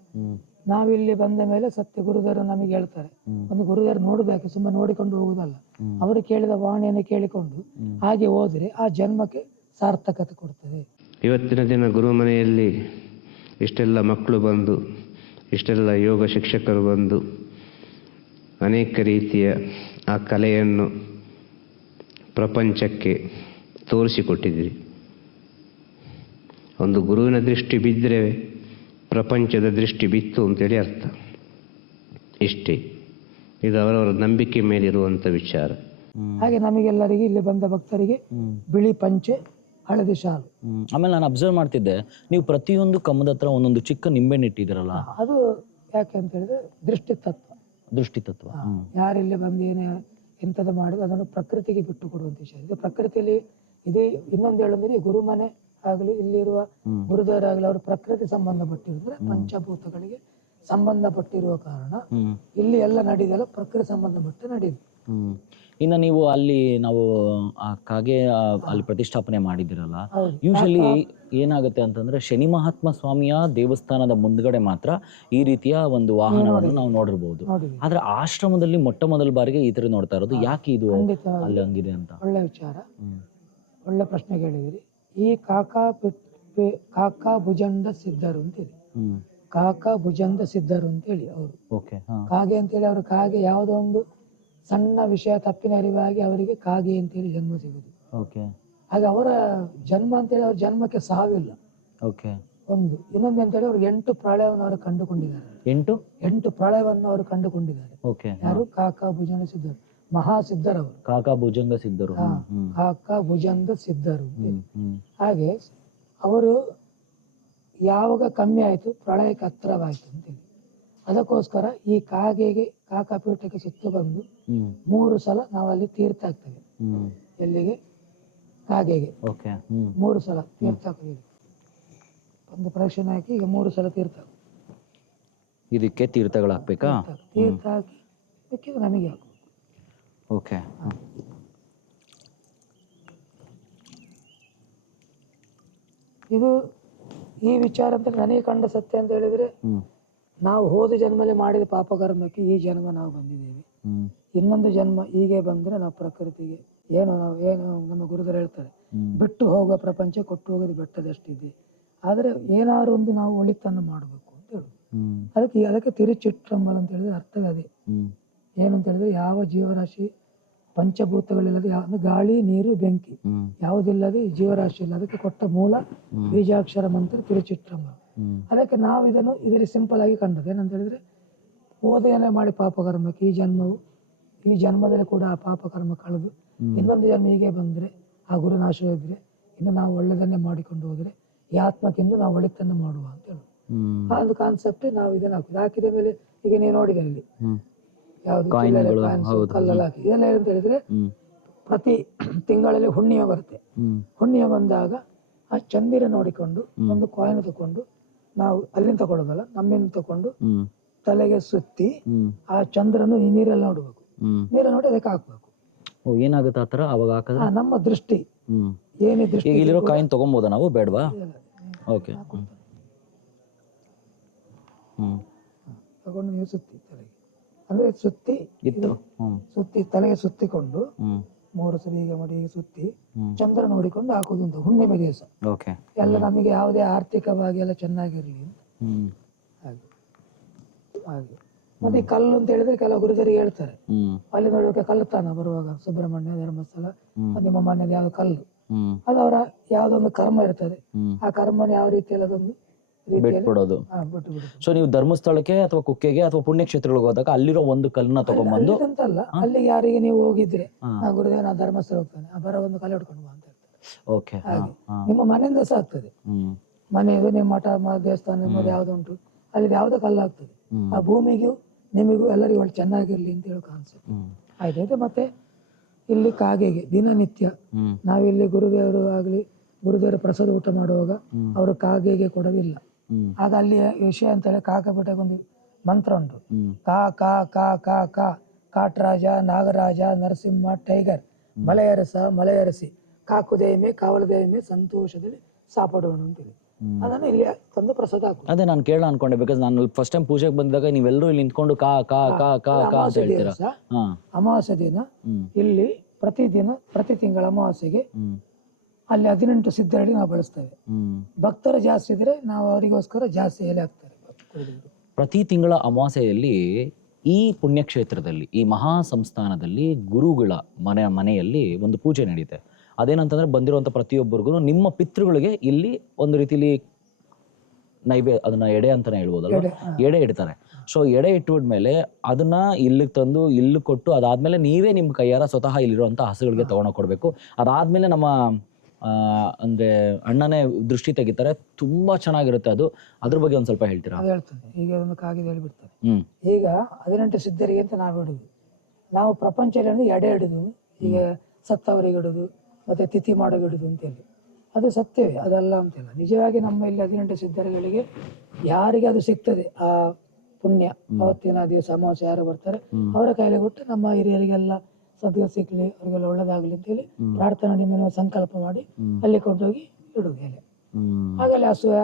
ನಾವಿಲ್ಲಿ ಬಂದ ಮೇಲೆ ಸತ್ಯ ಗುರುದೇವರು ನಮಗೆ ಹೇಳ್ತಾರೆ. ಒಂದು ಗುರುದೇವರು ನೋಡಬೇಕು, ಸುಮ್ಮನೆ ನೋಡಿಕೊಂಡು ಹೋಗುದಲ್ಲ. ಅವರು ಕೇಳಿದ ವಾಣಿಯನ್ನು ಕೇಳಿಕೊಂಡು ಹಾಗೆ ಹೋದ್ರೆ ಆ ಜನ್ಮಕ್ಕೆ ಸಾರ್ಥಕತೆ ಕೊಡ್ತದೆ. ಇವತ್ತಿನ ದಿನ ಗುರುಮನೆಯಲ್ಲಿ ಇಷ್ಟೆಲ್ಲ ಮಕ್ಕಳು ಬಂದು, ಇಷ್ಟೆಲ್ಲ ಯೋಗ ಶಿಕ್ಷಕರು ಬಂದು ಅನೇಕ ರೀತಿಯ ಆ ಕಲೆಯನ್ನು ಪ್ರಪಂಚಕ್ಕೆ ತೋರಿಸಿಕೊಟ್ಟಿದ್ದೀರಿ. ಒಂದು ಗುರುವಿನ ದೃಷ್ಟಿ ಬಿದ್ದರೆ ಪ್ರಪಂಚದ ದೃಷ್ಟಿ ಬಿತ್ತು ಅಂತೇಳಿ ಅರ್ಥ. ಇಷ್ಟೇ, ಇದು ಅವರವರ ನಂಬಿಕೆ ಮೇಲಿರುವಂಥ ವಿಚಾರ. ಹಾಗೆ ನಮಗೆಲ್ಲರಿಗೆ ಇಲ್ಲಿ ಬಂದ ಭಕ್ತರಿಗೆ ಬಿಳಿ ಪಂಚೆ ಹಳದಿ ಶಾಲು. ಆಮೇಲೆ ನಾನು ಅಬ್ಸರ್ವ್ ಮಾಡ್ತಿದ್ದೆ, ನೀವು ಪ್ರತಿಯೊಂದು ಕಂಬದ ಹತ್ರ ಒಂದೊಂದು ಚಿಕ್ಕ ನಿಂಬೆಹಣ್ಣು ಇಟ್ಟಿದ್ದೀರಲ್ಲ, ಅದು ಯಾಕೆ ಅಂತ ಹೇಳಿದ್ರೆ ದೃಷ್ಟಿ ತತ್ವ. ದೃಷ್ಟಿ ತತ್ವ. ಯಾರಿಲ್ಲಿ ಬಂದು ಏನೇ ಎಂಥದ್ದು ಮಾಡಿದ್ರು ಅದನ್ನು ಪ್ರಕೃತಿಗೆ ಬಿಟ್ಟು ಕೊಡುವಂತ ವಿಷಯ. ಇದು ಪ್ರಕೃತಿಯಲ್ಲಿ ಇದೇ ಇನ್ನೊಂದು ಹೇಳಂದ್ರೆ ಗುರುಮನೆ ಆಗಲಿ ಇಲ್ಲಿರುವ ಗುರುದೇವರಾಗಲಿ ಅವರು ಪ್ರಕೃತಿ ಸಂಬಂಧಪಟ್ಟಿರುತ್ತದೆ, ಪಂಚಭೂತಗಳಿಗೆ ಸಂಬಂಧಪಟ್ಟಿರುವ ಕಾರಣ ಇಲ್ಲಿ ಎಲ್ಲ ನಡೆಯಲ್ಲ ಪ್ರಕೃತಿ ಸಂಬಂಧಪಟ್ಟ ನಡೆಯುದು. ಇನ್ನು ನೀವು ಅಲ್ಲಿ ನಾವು ಆ ಕಾಗೆ ಅಲ್ಲಿ ಪ್ರತಿಷ್ಠಾಪನೆ ಮಾಡಿದಿರಲ್ಲ, ಯೂಶಲಿ ಏನಾಗುತ್ತೆ ಅಂತಂದ್ರೆ ಶನಿ ಮಹಾತ್ಮ ಸ್ವಾಮಿಯ ದೇವಸ್ಥಾನದ ಮುಂದ್ಗಡೆ ಮಾತ್ರ ಈ ರೀತಿಯ ಒಂದು ವಾಹನವನ್ನು ನಾವು ನೋಡಿರ್ಬೋದು. ಆದ್ರೆ ಆಶ್ರಮದಲ್ಲಿ ಮೊಟ್ಟ ಮೊದಲ ಬಾರಿಗೆ ಈ ತರ ನೋಡ್ತಾ ಇರೋದು ಯಾಕೆ ಇದು ಅಲ್ಲಿ ಹಂಗಿದೆ ಅಂತ? ಒಳ್ಳೆ ವಿಚಾರ, ಒಳ್ಳೆ ಪ್ರಶ್ನೆ ಕೇಳಿದಿರಿ. ಈ ಕಾಕಾ ಭುಜಂಡ ಸಿದ್ಧರು ಅಂತೇಳಿ, ಕಾಕಾ ಭುಜಂಡ ಸಿದ್ಧರು ಅಂತೇಳಿ ಅವರು ಕಾಗೆ ಅಂತೇಳಿ ಅವರು ಕಾಗೆ ಯಾವುದೋ ಒಂದು ಸಣ್ಣ ವಿಷಯ ತಪ್ಪಿನ ಅರಿವಾಗಿ ಅವರಿಗೆ ಕಾಗೆ ಅಂತೇಳಿ ಜನ್ಮ ಸಿಗುದು. ಹಾಗೆ ಅವರ ಜನ್ಮ ಅಂತೇಳಿ ಅವ್ರ ಜನ್ಮಕ್ಕೆ ಸಾವಿಲ್ಲ. ಒಂದು ಇನ್ನೊಂದು ಅಂತೇಳಿ ಅವ್ರು 8 ಪ್ರಳಯವನ್ನು ಅವರು ಕಂಡುಕೊಂಡಿದ್ದಾರೆ. 8 ಪ್ರಳಯವನ್ನು ಅವರು ಕಂಡುಕೊಂಡಿದ್ದಾರೆ. ಯಾರು? ಕಾಕಾ ಭುಜಂಗ ಸಿದ್ಧರು, ಮಹಾಸಿದ್ಧರವರು. ಕಾಕಾ ಭುಜಂಗ ಸಿದ್ಧರು, ಕಾಕಾ ಭುಜಂಗ ಸಿದ್ಧರು. ಹಾಗೆ ಅವರು ಯಾವಾಗ ಕಮ್ಮಿ ಆಯ್ತು, ಪ್ರಳಯಕ್ಕೆ ಹತ್ತಿರವಾಯ್ತು ಅಂತೇಳಿ ಅದಕ್ಕೋಸ್ಕರ ಈ ಕಾಗೆಗೆ ಕಾಕಾಪೀಠಕ್ಕೆ ಸುತ್ತ ಬಂದು 3 ಸಲ ನಾವಲ್ಲಿ ತೀರ್ಥ ಹಾಕ್ತೇವೆ. ಎಲ್ಲಿಗೆ? ಕಾಗೆಗೆ 3 ಸಲ ತೀರ್ಥ ಹಾಕಿದ್ದೀವಿ. ಒಂದು ಪ್ರದಕ್ಷಿಣೆ ಹಾಕಿ ಈಗ 3 ಸಲ ತೀರ್ಥ ಇದಕ್ಕೆ ತೀರ್ಥಗಳು ಹಾಕ್ಬೇಕಾ? ತೀರ್ಥ ಹಾಕಿ ಬೇಕಿದ್ರೆ ನಮಗೆ ಹಾಕು. ಇದು ಈ ವಿಚಾರ ಅಂತ ನನಗೆ ಕಂಡ ಸತ್ಯ ಅಂತ ಹೇಳಿದ್ರೆ, ನಾವು ಹೋದ ಜನ್ಮಲ್ಲಿ ಮಾಡಿದ ಪಾಪಕರ್ಮಕ್ಕೆ ಈ ಜನ್ಮ ನಾವು ಬಂದಿದ್ದೇವೆ. ಇನ್ನೊಂದು ಜನ್ಮ ಹೀಗೆ ಬಂದ್ರೆ ನಾವು ಪ್ರಕೃತಿಗೆ ಏನು ನಮ್ಮ ಗುರುದರು ಹೇಳ್ತಾರೆ, ಬಿಟ್ಟು ಹೋಗುವ ಪ್ರಪಂಚ ಕೊಟ್ಟು ಹೋಗೋದು ಬೆಟ್ಟದಷ್ಟಿದೆ. ಆದ್ರೆ ಏನಾದ್ರು ಒಂದು ನಾವು ಒಳಿತನ್ನು ಮಾಡಬೇಕು ಅಂತ ಹೇಳುದು. ಅದಕ್ಕೆ ತಿರುಚಿಟ್ರಂಬಲ್ ಅಂತ ಹೇಳಿದ್ರೆ ಅರ್ಥವೇ ಅದೇ. ಏನಂತ ಹೇಳಿದ್ರೆ ಯಾವ ಜೀವರಾಶಿ ಪಂಚಭೂತಗಳಿಲ್ಲದೆ ಗಾಳಿ ನೀರು ಬೆಂಕಿ ಯಾವುದಿಲ್ಲದೆ ಈ ಜೀವರಾಶಿ ಇಲ್ಲ. ಅದಕ್ಕೆ ಕೊಟ್ಟ ಮೂಲ ಬೀಜಾಕ್ಷರ ಮಂತ್ರ ತಿರುಚಿಟ್ರಂಬಲ್. ಅದಕ್ಕೆ ನಾವು ಇದರಲ್ಲಿ ಸಿಂಪಲ್ ಆಗಿ ಕಂಡದ್ದು ಏನಂತ ಹೇಳಿದ್ರೆ, ಓದೆಯನ್ನೇ ಮಾಡಿ ಪಾಪಕರ್ಮಕ್ಕೆ ಈ ಜನ್ಮದಲ್ಲಿ ಕೂಡ ಆ ಪಾಪಕರ್ಮ ಕಳೆದು ಇನ್ನೊಂದು ಜನ್ಮ ಹೀಗೆ ಬಂದ್ರೆ ಆ ಗುರುನಾಶ ಇದ್ರೆ ಇನ್ನು ನಾವು ಒಳ್ಳೆದನ್ನೇ ಮಾಡಿಕೊಂಡು ಹೋದ್ರೆ ಈ ಆತ್ಮಕ್ಕಿಂದು ನಾವು ಒಳಿತನ್ನು ಮಾಡುವ ಅಂತ ಹೇಳುದು. ಆ ಒಂದು ಕಾನ್ಸೆಪ್ಟ್ ನಾವು ಇದನ್ನ ಹಾಕಿದ ಮೇಲೆ ಈಗ ನೀವು ನೋಡಿದೆ ಇಲ್ಲಿ ಯಾವ್ದು ಕಲ್ಲಲ್ಲಿ ಹಾಕಿ ಇದೆಲ್ಲ ಏನಂತ ಹೇಳಿದ್ರೆ, ಪ್ರತಿ ತಿಂಗಳಲ್ಲಿ ಹುಣ್ಣಿಮೆ ಬರುತ್ತೆ. ಹುಣ್ಣಿಮೆ ಬಂದಾಗ ಆ ಚಂದಿರ ನೋಡಿಕೊಂಡು ಒಂದು ಕಾಯಿನ್ ತಕೊಂಡು ನಾವು ಅಲ್ಲಿಂದ ತಗೊಳ್ಳೋದಲ್ಲ, ನಮ್ಮಿಂದ ತಕೊಂಡು ತಲೆಗೆ ಸುತ್ತಿ ಆ ಚಂದ್ರನು ಈ ನೀರಲ್ಲಿ ನೋಡ್ಬೇಕು. ನೀರಲ್ಲಿ ನೋಡಿ ಅದಕ್ಕೆ ಹಾಕ್ಬೇಕು. ಏನಾಗುತ್ತೆ ಆತರ ಅವಾಗ ಹಾಕಿದ್ರೆ? ನಮ್ಮ ದೃಷ್ಟಿ ಏನೇ ದೃಷ್ಟಿ ಇಲ್ಲಿರೋ ಕಾಯಿನ್ ತಗೊಂಬೋದಾ ನಾವು, ಬೇಡವಾ? ತಗೊಂಡು ನೀವು ಸುತ್ತಿ ತಲೆಗೆ, ಅಂದ್ರೆ ಸುತ್ತಿ ತಲೆಗೆ ಸುತ್ತಿಕೊಂಡು 3 ಸರಿ ಹೀಗೆ ಮಾಡಿ ಹೀಗೆ ಸುತ್ತಿ ಚಂದ್ರ ನೋಡಿಕೊಂಡು ಹಾಕುದು ಅಂತ ಹುಣ್ಣಿಮೆ ದಿವಸ. ಎಲ್ಲ ನಮಗೆ ಯಾವುದೇ ಆರ್ಥಿಕವಾಗಿ ಎಲ್ಲ ಚೆನ್ನಾಗಿರ್ಲಿ ಅಂತ. ಹಾಗೆ ಮತ್ತೆ ಕಲ್ಲು ಅಂತ ಹೇಳಿದ್ರೆ ಕೆಲವು ಗುರುಜರಿಗೆ ಹೇಳ್ತಾರೆ, ಅಲ್ಲಿ ನೋಡುವಾಗ ಕಲ್ಲುತ್ತಾನ ಬರುವಾಗ ಸುಬ್ರಹ್ಮಣ್ಯ ಧರ್ಮಸ್ಥಳ ನಿಮ್ಮ ಮನೆಯದು ಯಾವ್ದು ಕಲ್ಲು ಅದು ಅವರ ಯಾವ್ದೊಂದು ಕರ್ಮ ಇರ್ತದೆ. ಆ ಕರ್ಮನ ಯಾವ ರೀತಿಯಲ್ಲಿ ಅದೊಂದು ಬಿಟ್ಬಿಡೋದು. ಸೊ ನೀವು ಧರ್ಮಸ್ಥಳಕ್ಕೆ ಅಥವಾ ಕುಕ್ಕೆಗೆ ಅಥವಾ ಪುಣ್ಯಕ್ಷೇತ್ರಗಳಿಗೆ ಹೋದಾಗ ಅಲ್ಲಿರೋ ಒಂದು ಕಲ್ಲನ್ನ ತಗೊಂಡ್ಬಂದು ಅಂತಲ್ಲ, ಅಲ್ಲಿ ಯಾರಿಗೆ ನೀವು ಹೋಗಿದ್ರೆ ಗುರುದೇವ ನಾ ಧರ್ಮಸ್ಥಳ ಹೋಗ್ತಾನೆ ಆ ಬರೋ ಒಂದು ಕಲ್ಲು ಹಿಡ್ಕೊಂಡು ಬಾ ಅಂತ ಹೇಳ್ತಾರೆ. ಹಾಗೆ ನಿಮ್ಮ ಮನೆಯಿಂದ ಸಹ ಆಗ್ತದೆ. ಮನೆಯದು ನಿಮ್ಮ ಮಠ ದೇವಸ್ಥಾನ ನಿಮ್ಮದು ಯಾವ್ದುಂಟು ಅಲ್ಲಿ ಯಾವ್ದೋ ಕಲ್ಲು ಆಗ್ತದೆ. ಆ ಭೂಮಿಗೂ ನಿಮಗೂ ಎಲ್ಲರಿಗೂ ಒಳ್ಳೆ ಚೆನ್ನಾಗಿರ್ಲಿ ಅಂತ ಹೇಳೋ ಕಾನ್ಸೆಪ್ಟ್ ಆಯ್ತಾಯ್ತು. ಮತ್ತೆ ಇಲ್ಲಿ ಕಾಗೆಗೆ ದಿನನಿತ್ಯ ನಾವಿಲ್ಲಿ ಗುರುದೇವರು ಆಗ್ಲಿ ಗುರುದೇವರು ಪ್ರಸಾದ ಊಟ ಮಾಡುವಾಗ ಅವರು ಕಾಗೆಗೆ ಕೊಡೋದಿಲ್ಲ. ಆಗ ಅಲ್ಲಿ ವಿಷಯ ಅಂತ ಹೇಳಿ ಕಾಕಪೀಠಕ್ಕೆ ಒಂದು ಮಂತ್ರ ಉಂಟು. ಕಾ ಕಾ ಕಾ ಕಾ ಕಾ ಕಾಟ್ರಾಜ ನಾಗರಾಜ ನರಸಿಂಹ ಟೈಗರ್ ಮಲೆಯರಸಿ ಕಾಕುದೇಮೆ ಕಾವಲದೇಮೆ ಸಂತೋಷದಲ್ಲಿ ಸಾಪಡೋಣ ಅಂತೇಳಿ ಅದನ್ನು ಇಲ್ಲಿ ತಂದು ಪ್ರಸಾದ ಹಾಕು. ಅದೇ ನಾನು ಕೇಳ ಅನ್ಕೊಂಡೆ, ಬಿಕಾಸ್ ನಾನು ಫಸ್ಟ್ ಟೈಮ್ ಪೂಜೆಗೆ ಬಂದಾಗ ನೀವೆಲ್ಲರೂ ಇಲ್ಲಿ ನಿಂತ್ಕೊಂಡು ಕಾ ಕಾ ಕಾ ಕಾ ಕಾ ಅಂತ ಹೇಳ್ತೀರಾ. ಅಮಾವಾಸ್ಯೆ ದಿನ ಇಲ್ಲಿ ಪ್ರತಿ ತಿಂಗಳ ಅಮಾವಾಸ್ಯೆಗೆ ಅಲ್ಲಿ 18 ಸಿದ್ಧರಡಿ ನಾವು ಬಳಸ್ತೇವೆ. ಭಕ್ತರು ಜಾಸ್ತಿ ಇದ್ರೆ ನಾವು ಅವರಿಗೋಸ್ಕರ ಜಾಸ್ತಿ ಎಲೆ ಹಾಕ್ತಾರೆ. ಪ್ರತಿ ತಿಂಗಳ ಅಮಾವಾಸ್ಯೆಯಲ್ಲಿ ಈ ಪುಣ್ಯಕ್ಷೇತ್ರದಲ್ಲಿ ಈ ಮಹಾ ಸಂಸ್ಥಾನದಲ್ಲಿ ಗುರುಗಳ ಮನೆಯಲ್ಲಿ ಒಂದು ಪೂಜೆ ನಡೀತೆ. ಅದೇನಂತಂದ್ರೆ ಬಂದಿರುವಂಥ ಪ್ರತಿಯೊಬ್ಬರಿಗೂ ನಿಮ್ಮ ಪಿತೃಗಳಿಗೆ ಇಲ್ಲಿ ಒಂದು ರೀತಿಲಿ ಅದನ್ನ ಎಡೆ ಅಂತಾನೆ ಹೇಳ್ಬೋದಲ್ಲ, ಎಡೆ ಇಡ್ತಾರೆ. ಸೊ ಎಡೆ ಇಟ್ಬಿಟ್ಮೇಲೆ ಅದನ್ನ ಇಲ್ಲಿಗೆ ತಂದು ಇಲ್ಲಿ ಕೊಟ್ಟು ಅದಾದ್ಮೇಲೆ ನೀವೇ ನಿಮ್ಮ ಕೈಯಾರ ಸ್ವತಃ ಇಲ್ಲಿರುವಂಥ ಹಸುಗಳಿಗೆ ತಗೊಂಡೋಗಿ ಕೊಡ್ಬೇಕು. ಅದಾದ್ಮೇಲೆ ನಮ್ಮ ಅಂದ್ರೆ ಅಣ್ಣನೇ ದೃಷ್ಟಿ ತೆಗಿತಾರೆ, ತುಂಬಾ ಚೆನ್ನಾಗಿರುತ್ತೆ ಅದು. ಅದ್ರ ಬಗ್ಗೆ ಒಂದ್ ಸ್ವಲ್ಪ ಹೇಳ್ತೀರಾ? ಅದು ಹೇಳ್ತದೆ. ಈಗ ಒಂದು ಕಾಗಿದ ಹೇಳಿಬಿಡ್ತಾರೆ. ಹ್ಮ್ ಈಗ 18 ಸಿದ್ಧರಿಗೆ ಅಂತ ನಾವು ಇಡುದು. ನಾವು ಪ್ರಪಂಚದಲ್ಲಿ ಅಂದ್ರೆ ಎಡೆ ಹಿಡಿದು, ಈಗ ಸತ್ತವರಿಗೆ ಇಡುದು, ಮತ್ತೆ ತಿಥಿ ಮಾಡೋಕೆ ಇಡುದು ಅಂತೇಳಿ, ಅದು ಸತ್ಯವೇ, ಅದಲ್ಲ ಅಂತಿಲ್ಲ. ನಿಜವಾಗಿ ನಮ್ಮ ಇಲ್ಲಿ 18 ಸಿದ್ಧರುಗಳಿಗೆ ಯಾರಿಗೆ ಅದು ಸಿಗ್ತದೆ ಆ ಪುಣ್ಯ, ಅವತ್ತಿನ ದಿವಸ ಅಮಾವಾಸ್ಯೆ ಯಾರು ಬರ್ತಾರೆ ಅವರ ಕೈಲಿ ಕೊಟ್ಟು ನಮ್ಮ ಹಿರಿಯರಿಗೆಲ್ಲ ಸದ್ಗತಿ ಸಿಗ್ಲಿ, ಅವರಿಗೆಲ್ಲ ಒಳ್ಳೇದಾಗ್ಲಿ ಅಂತೇಳಿ ಪ್ರಾರ್ಥನೆ ನಿಮ್ಮ ಸಂಕಲ್ಪ ಮಾಡಿ ಅಲ್ಲಿ ಕೊಂಡೋಗಿ ಇಡುದು ಎಲೆ. ಹಾಗಲ್ಲಿ ಹಸುವೆ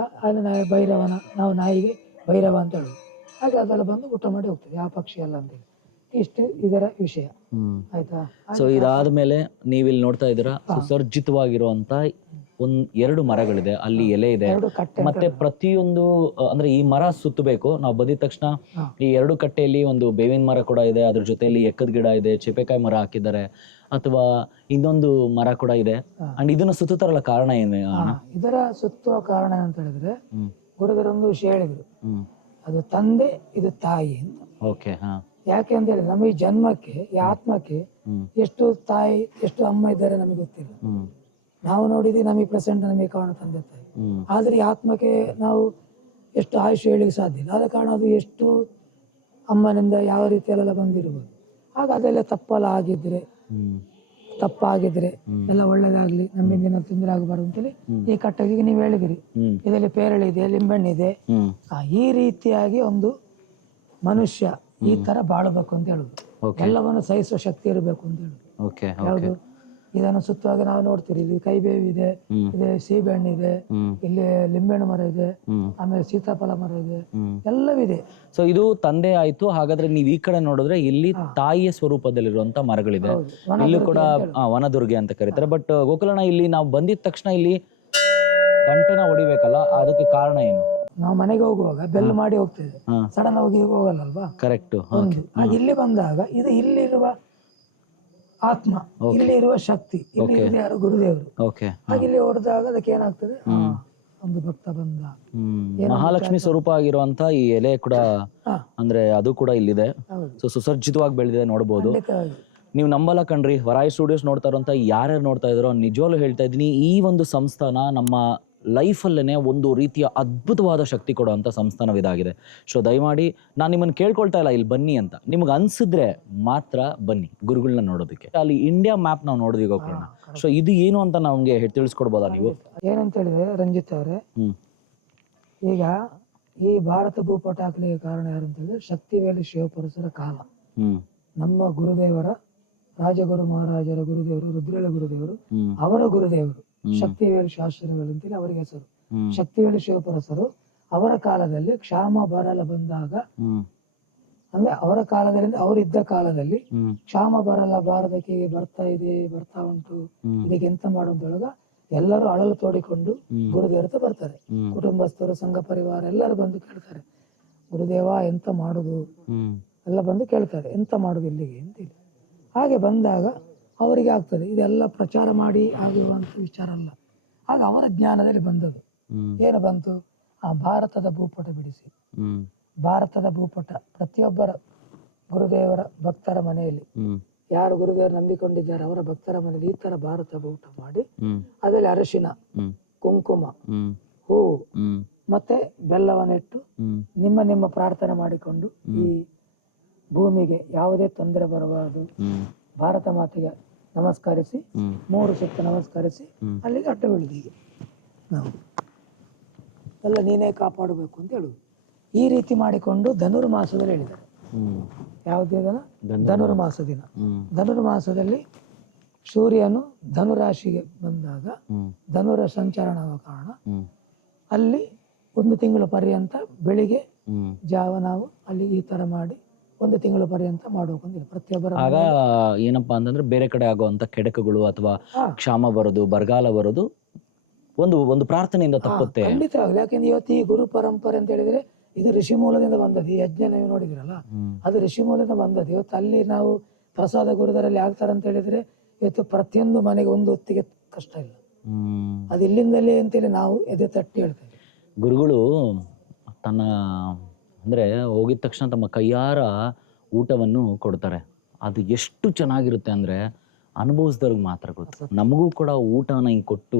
ಭೈರವನ, ನಾವು ನಾಯಿಗೆ ಭೈರವ ಅಂತ ಹೇಳುದು. ಹಾಗೆ ಅದೆಲ್ಲ ಬಂದು ಊಟ ಮಾಡಿ ಹೋಗ್ತದೆ, ಯಾವ ಪಕ್ಷಿ ಅಲ್ಲ ಅಂತೇಳಿ. ಇಷ್ಟು ಇದರ ವಿಷಯ, ಆಯ್ತಾ? ಸೊ ಇದಾದ್ಮೇಲೆ ನೀವಿಲ್ಲಿ ನೋಡ್ತಾ ಇದ್ದೀರಾ ಸುಸರ್ಜಿತವಾಗಿರುವಂತ 2 ಮರಗಳಿದೆ, ಅಲ್ಲಿ ಎಲೆ ಇದೆ. ಮತ್ತೆ ಪ್ರತಿಯೊಂದು ಅಂದ್ರೆ ಈ ಮರ ಸುತ್ತಬೇಕು ನಾವು ಬಂದಿದ ತಕ್ಷಣ. ಈ 2 ಕಟ್ಟೆಯಲ್ಲಿ ಒಂದು ಬೇವಿನ ಮರ ಕೂಡ ಇದೆ, ಅದ್ರ ಜೊತೆಯಲ್ಲಿ ಎಕ್ಕದ ಗಿಡ ಇದೆ, ಚೇಪೆಕಾಯಿ ಮರ ಹಾಕಿದ್ದಾರೆ, ಅಥವಾ ಇನ್ನೊಂದು ಮರ ಕೂಡ ಇದೆ. ಅಂಡ್ ಇದನ್ನ ಸುತ್ತಾರಲ್ಲ, ಕಾರಣ ಏನು ಅಣ್ಣ? ಇದರ ಸುತ್ತುವ ಕಾರಣ ಅಂತ ಹೇಳಿದ್ರೆ, ಗುರುದರೊಂದು ವಿಷಯ ಹೇಳಿದ್ರು, ಅದು ತಂದೆ ಇದು ತಾಯಿ ಅಂತ. ಓಕೆ, ಹಾ. ಯಾಕೆ ಅಂತ ಹೇಳಿದ್ರೆ ನಮ್ಮ ಈ ಜನ್ಮಕ್ಕೆ, ಈ ಆತ್ಮಕ್ಕೆ ಎಷ್ಟು ತಾಯಿ ಎಷ್ಟು ಅಮ್ಮ ಇದ್ದಾರೆ ನಮಗೆ ಗೊತ್ತಿಲ್ಲ. ನಾವು ನೋಡಿದ್ವಿ, ನಮಗೆ ಪ್ರೆಸೆಂಟ್ ನಮಗೆ ಕಾರಣ ತಂದೆ ತಾಯಿ. ಆದ್ರೆ ಈ ಆತ್ಮಕ್ಕೆ ನಾವು ಎಷ್ಟು ಆಯುಷ್ಯ ಹೇಳಿಕ್ಕೆ ಸಾಧ್ಯ ಇಲ್ಲ. ಆದ ಕಾರಣ ಅದು ಎಷ್ಟು ಅಮ್ಮನಿಂದ ಯಾವ ರೀತಿಯಲ್ಲೆಲ್ಲ ಬಂದಿರ್ಬೋದು. ಆಗ ಅದೆಲ್ಲ ತಪ್ಪಾಗಿದ್ರೆ ಎಲ್ಲ ಒಳ್ಳೇದಾಗ್ಲಿ, ನಮ್ಮಿಂದ ತೊಂದರೆ ಆಗಬಾರ್ದು ಅಂತೇಳಿ ಈ ಕಟ್ಟೆಗೆ ನೀವು ಹೇಳಿದಿರಿ, ಇದರಲ್ಲಿ ಪೇರಳೆ ಇದೆ, ಲಿಂಬೆಣ್ಣೆ ಇದೆ. ಈ ರೀತಿಯಾಗಿ ಒಂದು ಮನುಷ್ಯ ಈ ತರ ಬಾಳಬೇಕು ಅಂತ ಹೇಳುದು, ಎಲ್ಲವನ್ನು ಸಹಿಸುವ ಶಕ್ತಿ ಇರಬೇಕು ಅಂತ ಹೇಳುದು. ಯಾವುದು ಇದನ್ನು ಸುತ್ತುವಾಗ ನಾವು ನೋಡ್ತೀರಿ, ಇಲ್ಲಿ ಕೈಬೇವು ಇದೆ, ಇಲ್ಲಿ ಸೀಬೆಹಣ್ಣು ಇದೆ, ಇಲ್ಲಿ ಲಿಂಬೆಹಣ್ಣು ಮರ ಇದೆ, ಆಮೇಲೆ ಸೀತಾಫಲ ಮರ ಇದೆ, ಎಲ್ಲವಿದೆ. ಸೊ ಇದು ತಂದೆ ಆಯ್ತು. ಹಾಗಾದ್ರೆ ನೀವ್ ಈ ಕಡೆ ನೋಡಿದ್ರೆ ಇಲ್ಲಿ ತಾಯಿಯ ಸ್ವರೂಪದಲ್ಲಿರುವಂತ ಮರಗಳಿದೆ. ಇಲ್ಲೂ ಕೂಡ ವನದುರ್ಗೆ ಅಂತ ಕರೀತಾರೆ. ಬಟ್ ಗೋಕುಲಣ್ಣ, ಇಲ್ಲಿ ನಾವು ಬಂದಿದ ತಕ್ಷಣ ಇಲ್ಲಿ ಗಂಟೆನ ಹೊಡಿಬೇಕಲ್ಲ, ಅದಕ್ಕೆ ಕಾರಣ ಏನು? ನಾವು ಮನೆಗೆ ಹೋಗುವಾಗ ಬೆಲ್ ಮಾಡಿ ಹೋಗ್ತೇವೆ, ಸಡನ್ ಹೋಗಿ ಹೋಗಲ್ಲಲ್ವಾ? ಕರೆಕ್ಟ್. ಇಲ್ಲಿ ಬಂದಾಗ ಇದು ಇಲ್ಲಿರುವ ಆತ್ಮ, ಇಲ್ಲಿ ಇರುವ ಶಕ್ತಿ, ಇಲ್ಲಿ ಇರುವುದು ಯಾರು? ಗುರುದೇವರು. ಹಾಗೆ ಇಲ್ಲಿ ಹೊಡೆದಾಗ ಅದಕ್ಕೆ ಏನಾಗ್ತದೆ, ಒಂದು ಭಕ್ತ ಬಂದ. ಮಹಾಲಕ್ಷ್ಮಿ ಸ್ವರೂಪ ಆಗಿರುವಂತ ಈ ಎಲೆ ಕೂಡ ಅಂದ್ರೆ ಅದು ಕೂಡ ಇಲ್ಲಿದೆ. ಸೊ ಸುಸರ್ಜಿತವಾಗಿ ಬೆಳೆದಿದೆ, ನೋಡ್ಬೋದು. ನೀವು ನಂಬಲ್ಲ ಕಣ್ರಿ, ವರಾಯಿ ಸ್ಟುಡಿಯೋಸ್ ನೋಡ್ತಾ ಇರೋಂಥ ಯಾರ್ಯಾರು ನೋಡ್ತಾ ಇದ್ದಾರೋ ನಿಜವಾಗ್ಲೂ ಹೇಳ್ತಾ ಇದ್ದೀನಿ, ಈ ಒಂದು ಸಂಸ್ಥಾನ ನಮ್ಮ ಲೈಫಲ್ಲೇ ಒಂದು ರೀತಿಯ ಅದ್ಭುತವಾದ ಶಕ್ತಿ ಕೊಡುವಂಥ ಸಂಸ್ಥಾನವಿದಾಗಿದೆ. ಸೊ ದಯಮಾಡಿ ನಾನು ನಿಮ್ಮನ್ನು ಕೇಳ್ಕೊಳ್ತಾ ಇಲ್ಲ ಇಲ್ಲಿ ಬನ್ನಿ ಅಂತ, ನಿಮ್ಗೆ ಅನ್ಸಿದ್ರೆ ಮಾತ್ರ ಬನ್ನಿ ಗುರುಗಳನ್ನ ನೋಡೋದಕ್ಕೆ. ಅಲ್ಲಿ ಇಂಡಿಯಾ ಮ್ಯಾಪ್ ನಾವು ನೋಡಿದ್ವಿ ಗೋಕರ್ಣ. ಸೊ ಇದು ಏನು ಅಂತ ನಮ್ಗೆ ತಿಳಿಸ್ಕೊಡ್ಬೋದಾ ನೀವು? ಏನಂತ ಹೇಳಿದ್ರೆ ರಂಜಿತ್ ಅವರೇ, ಈಗ ಈ ಭಾರತ ಭೂಪಟ ಹಾಕಲಿಕ್ಕೆ ಕಾರಣ ಯಾರು ಅಂತ ಹೇಳಿದ್ರೆ ಶಕ್ತಿವೇಲಿ ಶಿವಪುರುಷರ ಕಾಲ. ನಮ್ಮ ಗುರುದೇವರ, ರಾಜಗುರು ಮಹಾರಾಜರ ಗುರುದೇವರು, ರುದ್ರೇಳ ಗುರುದೇವರು, ಅವರ ಗುರುದೇವರು ಶಕ್ತಿವೇಲು ಶಾಸ್ತ್ರಿಗಳು ಅಂತೇಳಿ ಅವರಿಗೆ ಹೆಸರು. ಶಕ್ತಿವೇಲು ಶಿವಪುರಸರು ಅವರ ಕಾಲದಲ್ಲಿ ಕ್ಷಾಮ ಬರಲ ಬಂದಾಗ, ಅಂದ್ರೆ ಅವರ ಕಾಲದಲ್ಲಿ, ಅವರಿದ್ದ ಕಾಲದಲ್ಲಿ ಕ್ಷಾಮ ಬರಲ ಭಾರತಕ್ಕೆ ಬರ್ತಾ ಉಂಟು, ಇದಕ್ಕೆ ಎಂತ ಮಾಡುವಂತೊಳಗ ಎಲ್ಲರೂ ಅಳಲು ತೋಡಿಕೊಂಡು ಗುರುದೇವರ ಹತ್ರ ಬರ್ತಾರೆ. ಕುಟುಂಬಸ್ಥರು, ಸಂಘ ಪರಿವಾರ ಎಲ್ಲರೂ ಬಂದು ಕೇಳ್ತಾರೆ, ಗುರುದೇವ ಎಂತ ಮಾಡುದು ಎಲ್ಲ ಬಂದು ಕೇಳ್ತಾರೆ, ಎಂತ ಮಾಡುದು ಇಲ್ಲಿಗೆ ಅಂತೇಳಿ. ಹಾಗೆ ಬಂದಾಗ ಅವರಿಗೆ ಆಗ್ತದೆ, ಇದೆಲ್ಲ ಪ್ರಚಾರ ಮಾಡಿ ಆಗಿರುವಂತ ವಿಚಾರ ಅಲ್ಲ. ಆಗ ಅವರ ಜ್ಞಾನದಲ್ಲಿ ಬಂದದ್ದು ಏನು ಬಂತು, ಆ ಭಾರತದ ಭೂಪಟ ಬಿಡಿಸಿ, ಭಾರತದ ಭೂಪಟ ಪ್ರತಿಯೊಬ್ಬರ ಗುರುದೇವರ ಭಕ್ತರ ಮನೆಯಲ್ಲಿ, ಯಾರು ಗುರುದೇವರು ನಂಬಿಕೊಂಡಿದ್ದಾರೆ ಅವರ ಭಕ್ತರ ಮನೆಯಲ್ಲಿ ಈ ತರ ಭಾರತ ಭೂಪಟ ಮಾಡಿ, ಅದರಲ್ಲಿ ಅರಿಶಿನ, ಕುಂಕುಮ, ಹೂವು ಮತ್ತೆ ಬೆಲ್ಲವನ್ನಿಟ್ಟು ನಿಮ್ಮ ಪ್ರಾರ್ಥನೆ ಮಾಡಿಕೊಂಡು ಈ ಭೂಮಿಗೆ ಯಾವುದೇ ತೊಂದರೆ ಬರಬಾರದು, ಭಾರತ ಮಾತೆಗೆ ನಮಸ್ಕರಿಸಿ 3 ಸುತ್ತ ನಮಸ್ಕರಿಸಿ ಅಲ್ಲಿಗೆ ಅಡ್ಡ ಬೀಳುದು. ನಾವು ಎಲ್ಲ ನೀನೇ ಕಾಪಾಡಬೇಕು ಅಂತ ಹೇಳುದು. ಈ ರೀತಿ ಮಾಡಿಕೊಂಡು ಧನುರ್ಮಾಸದಲ್ಲಿ ಹೇಳಿದ್ದಾರೆ. ಯಾವುದೇ ದಿನ? ಧನುರ್ಮಾಸ ದಿನ. ಧನುರ್ಮಾಸದಲ್ಲಿ ಸೂರ್ಯನು ಧನುರಾಶಿಗೆ ಬಂದಾಗ ಧನುರ ಸಂಚರಣವ ಕಾರಣ ಅಲ್ಲಿ 1 ತಿಂಗಳ ಪರ್ಯಂತ ಬೆಳಿಗ್ಗೆ ಜಾವ ನಾವು ಅಲ್ಲಿ ಈ ತರ ಮಾಡಿ 1 ತಿಂಗಳ ಪರ್ಯಂತ ಮಾಡ್ಬೇಕಂದಿಲ್ಲ ಪ್ರತಿಯೊಬ್ಬರ. ಆಗ ಏನಪ್ಪಾ ಅಂತಂದ್ರೆ ಬೇರೆ ಕಡೆ ಆಗುವಂತ ಕೆಡಕುಗಳು ಅಥವಾ ಕ್ಷಾಮ ಬರೋದು, ಬರಗಾಲ ಬರೋದು ಒಂದು ಪ್ರಾರ್ಥನೆಯಿಂದ ತಪ್ಪುತ್ತೆ. ಖಂಡಿತವಾಗ್ಲಿ. ಯಾಕೆಂದ್ರೆ ಇವತ್ತು ಈ ಗುರು ಪರಂಪರೆ ಅಂತ ಹೇಳಿದ್ರೆ ಇದು ಋಷಿ ಮೂಲದಿಂದ ಬಂದದ್ದು. ಈ ಯಜ್ಞ ನೀವು ನೋಡಿದಿರಲ್ಲ, ಅದು ಋಷಿ ಮೂಲದಿಂದ ಬಂದದ್ದು. ಇವತ್ತು ಅಲ್ಲಿ ನಾವು ಪ್ರಸಾದ ಗುರುದರಲ್ಲಿ ಆಗ್ತಾರೆ ಅಂತ ಹೇಳಿದ್ರೆ ಇವತ್ತು ಪ್ರತಿಯೊಂದು ಮನೆಗೆ 1 ಹೊತ್ತಿಗೆ ಕಷ್ಟ ಇಲ್ಲ. ಅದು ಇಲ್ಲಿಂದಲೇ ಅಂತೇಳಿ ನಾವು ಎದೆ ತಟ್ಟಿ ಹೇಳ್ತೇವೆ. ಗುರುಗಳು ತನ್ನ ಅಂದ್ರೆ ಹೋಗಿದ ತಕ್ಷಣ ತಮ್ಮ ಕೈಯಾರ ಊಟವನ್ನು ಕೊಡ್ತಾರೆ. ಅದು ಎಷ್ಟು ಚೆನ್ನಾಗಿರುತ್ತೆ ಅಂದ್ರೆ ಅನುಭವಿಸಿದವ್ರಿಗೆ ಮಾತ್ರ ಗೊತ್ತು. ನಮಗೂ ಕೂಡ ಊಟನ ಹಿಂಗೆ ಕೊಟ್ಟು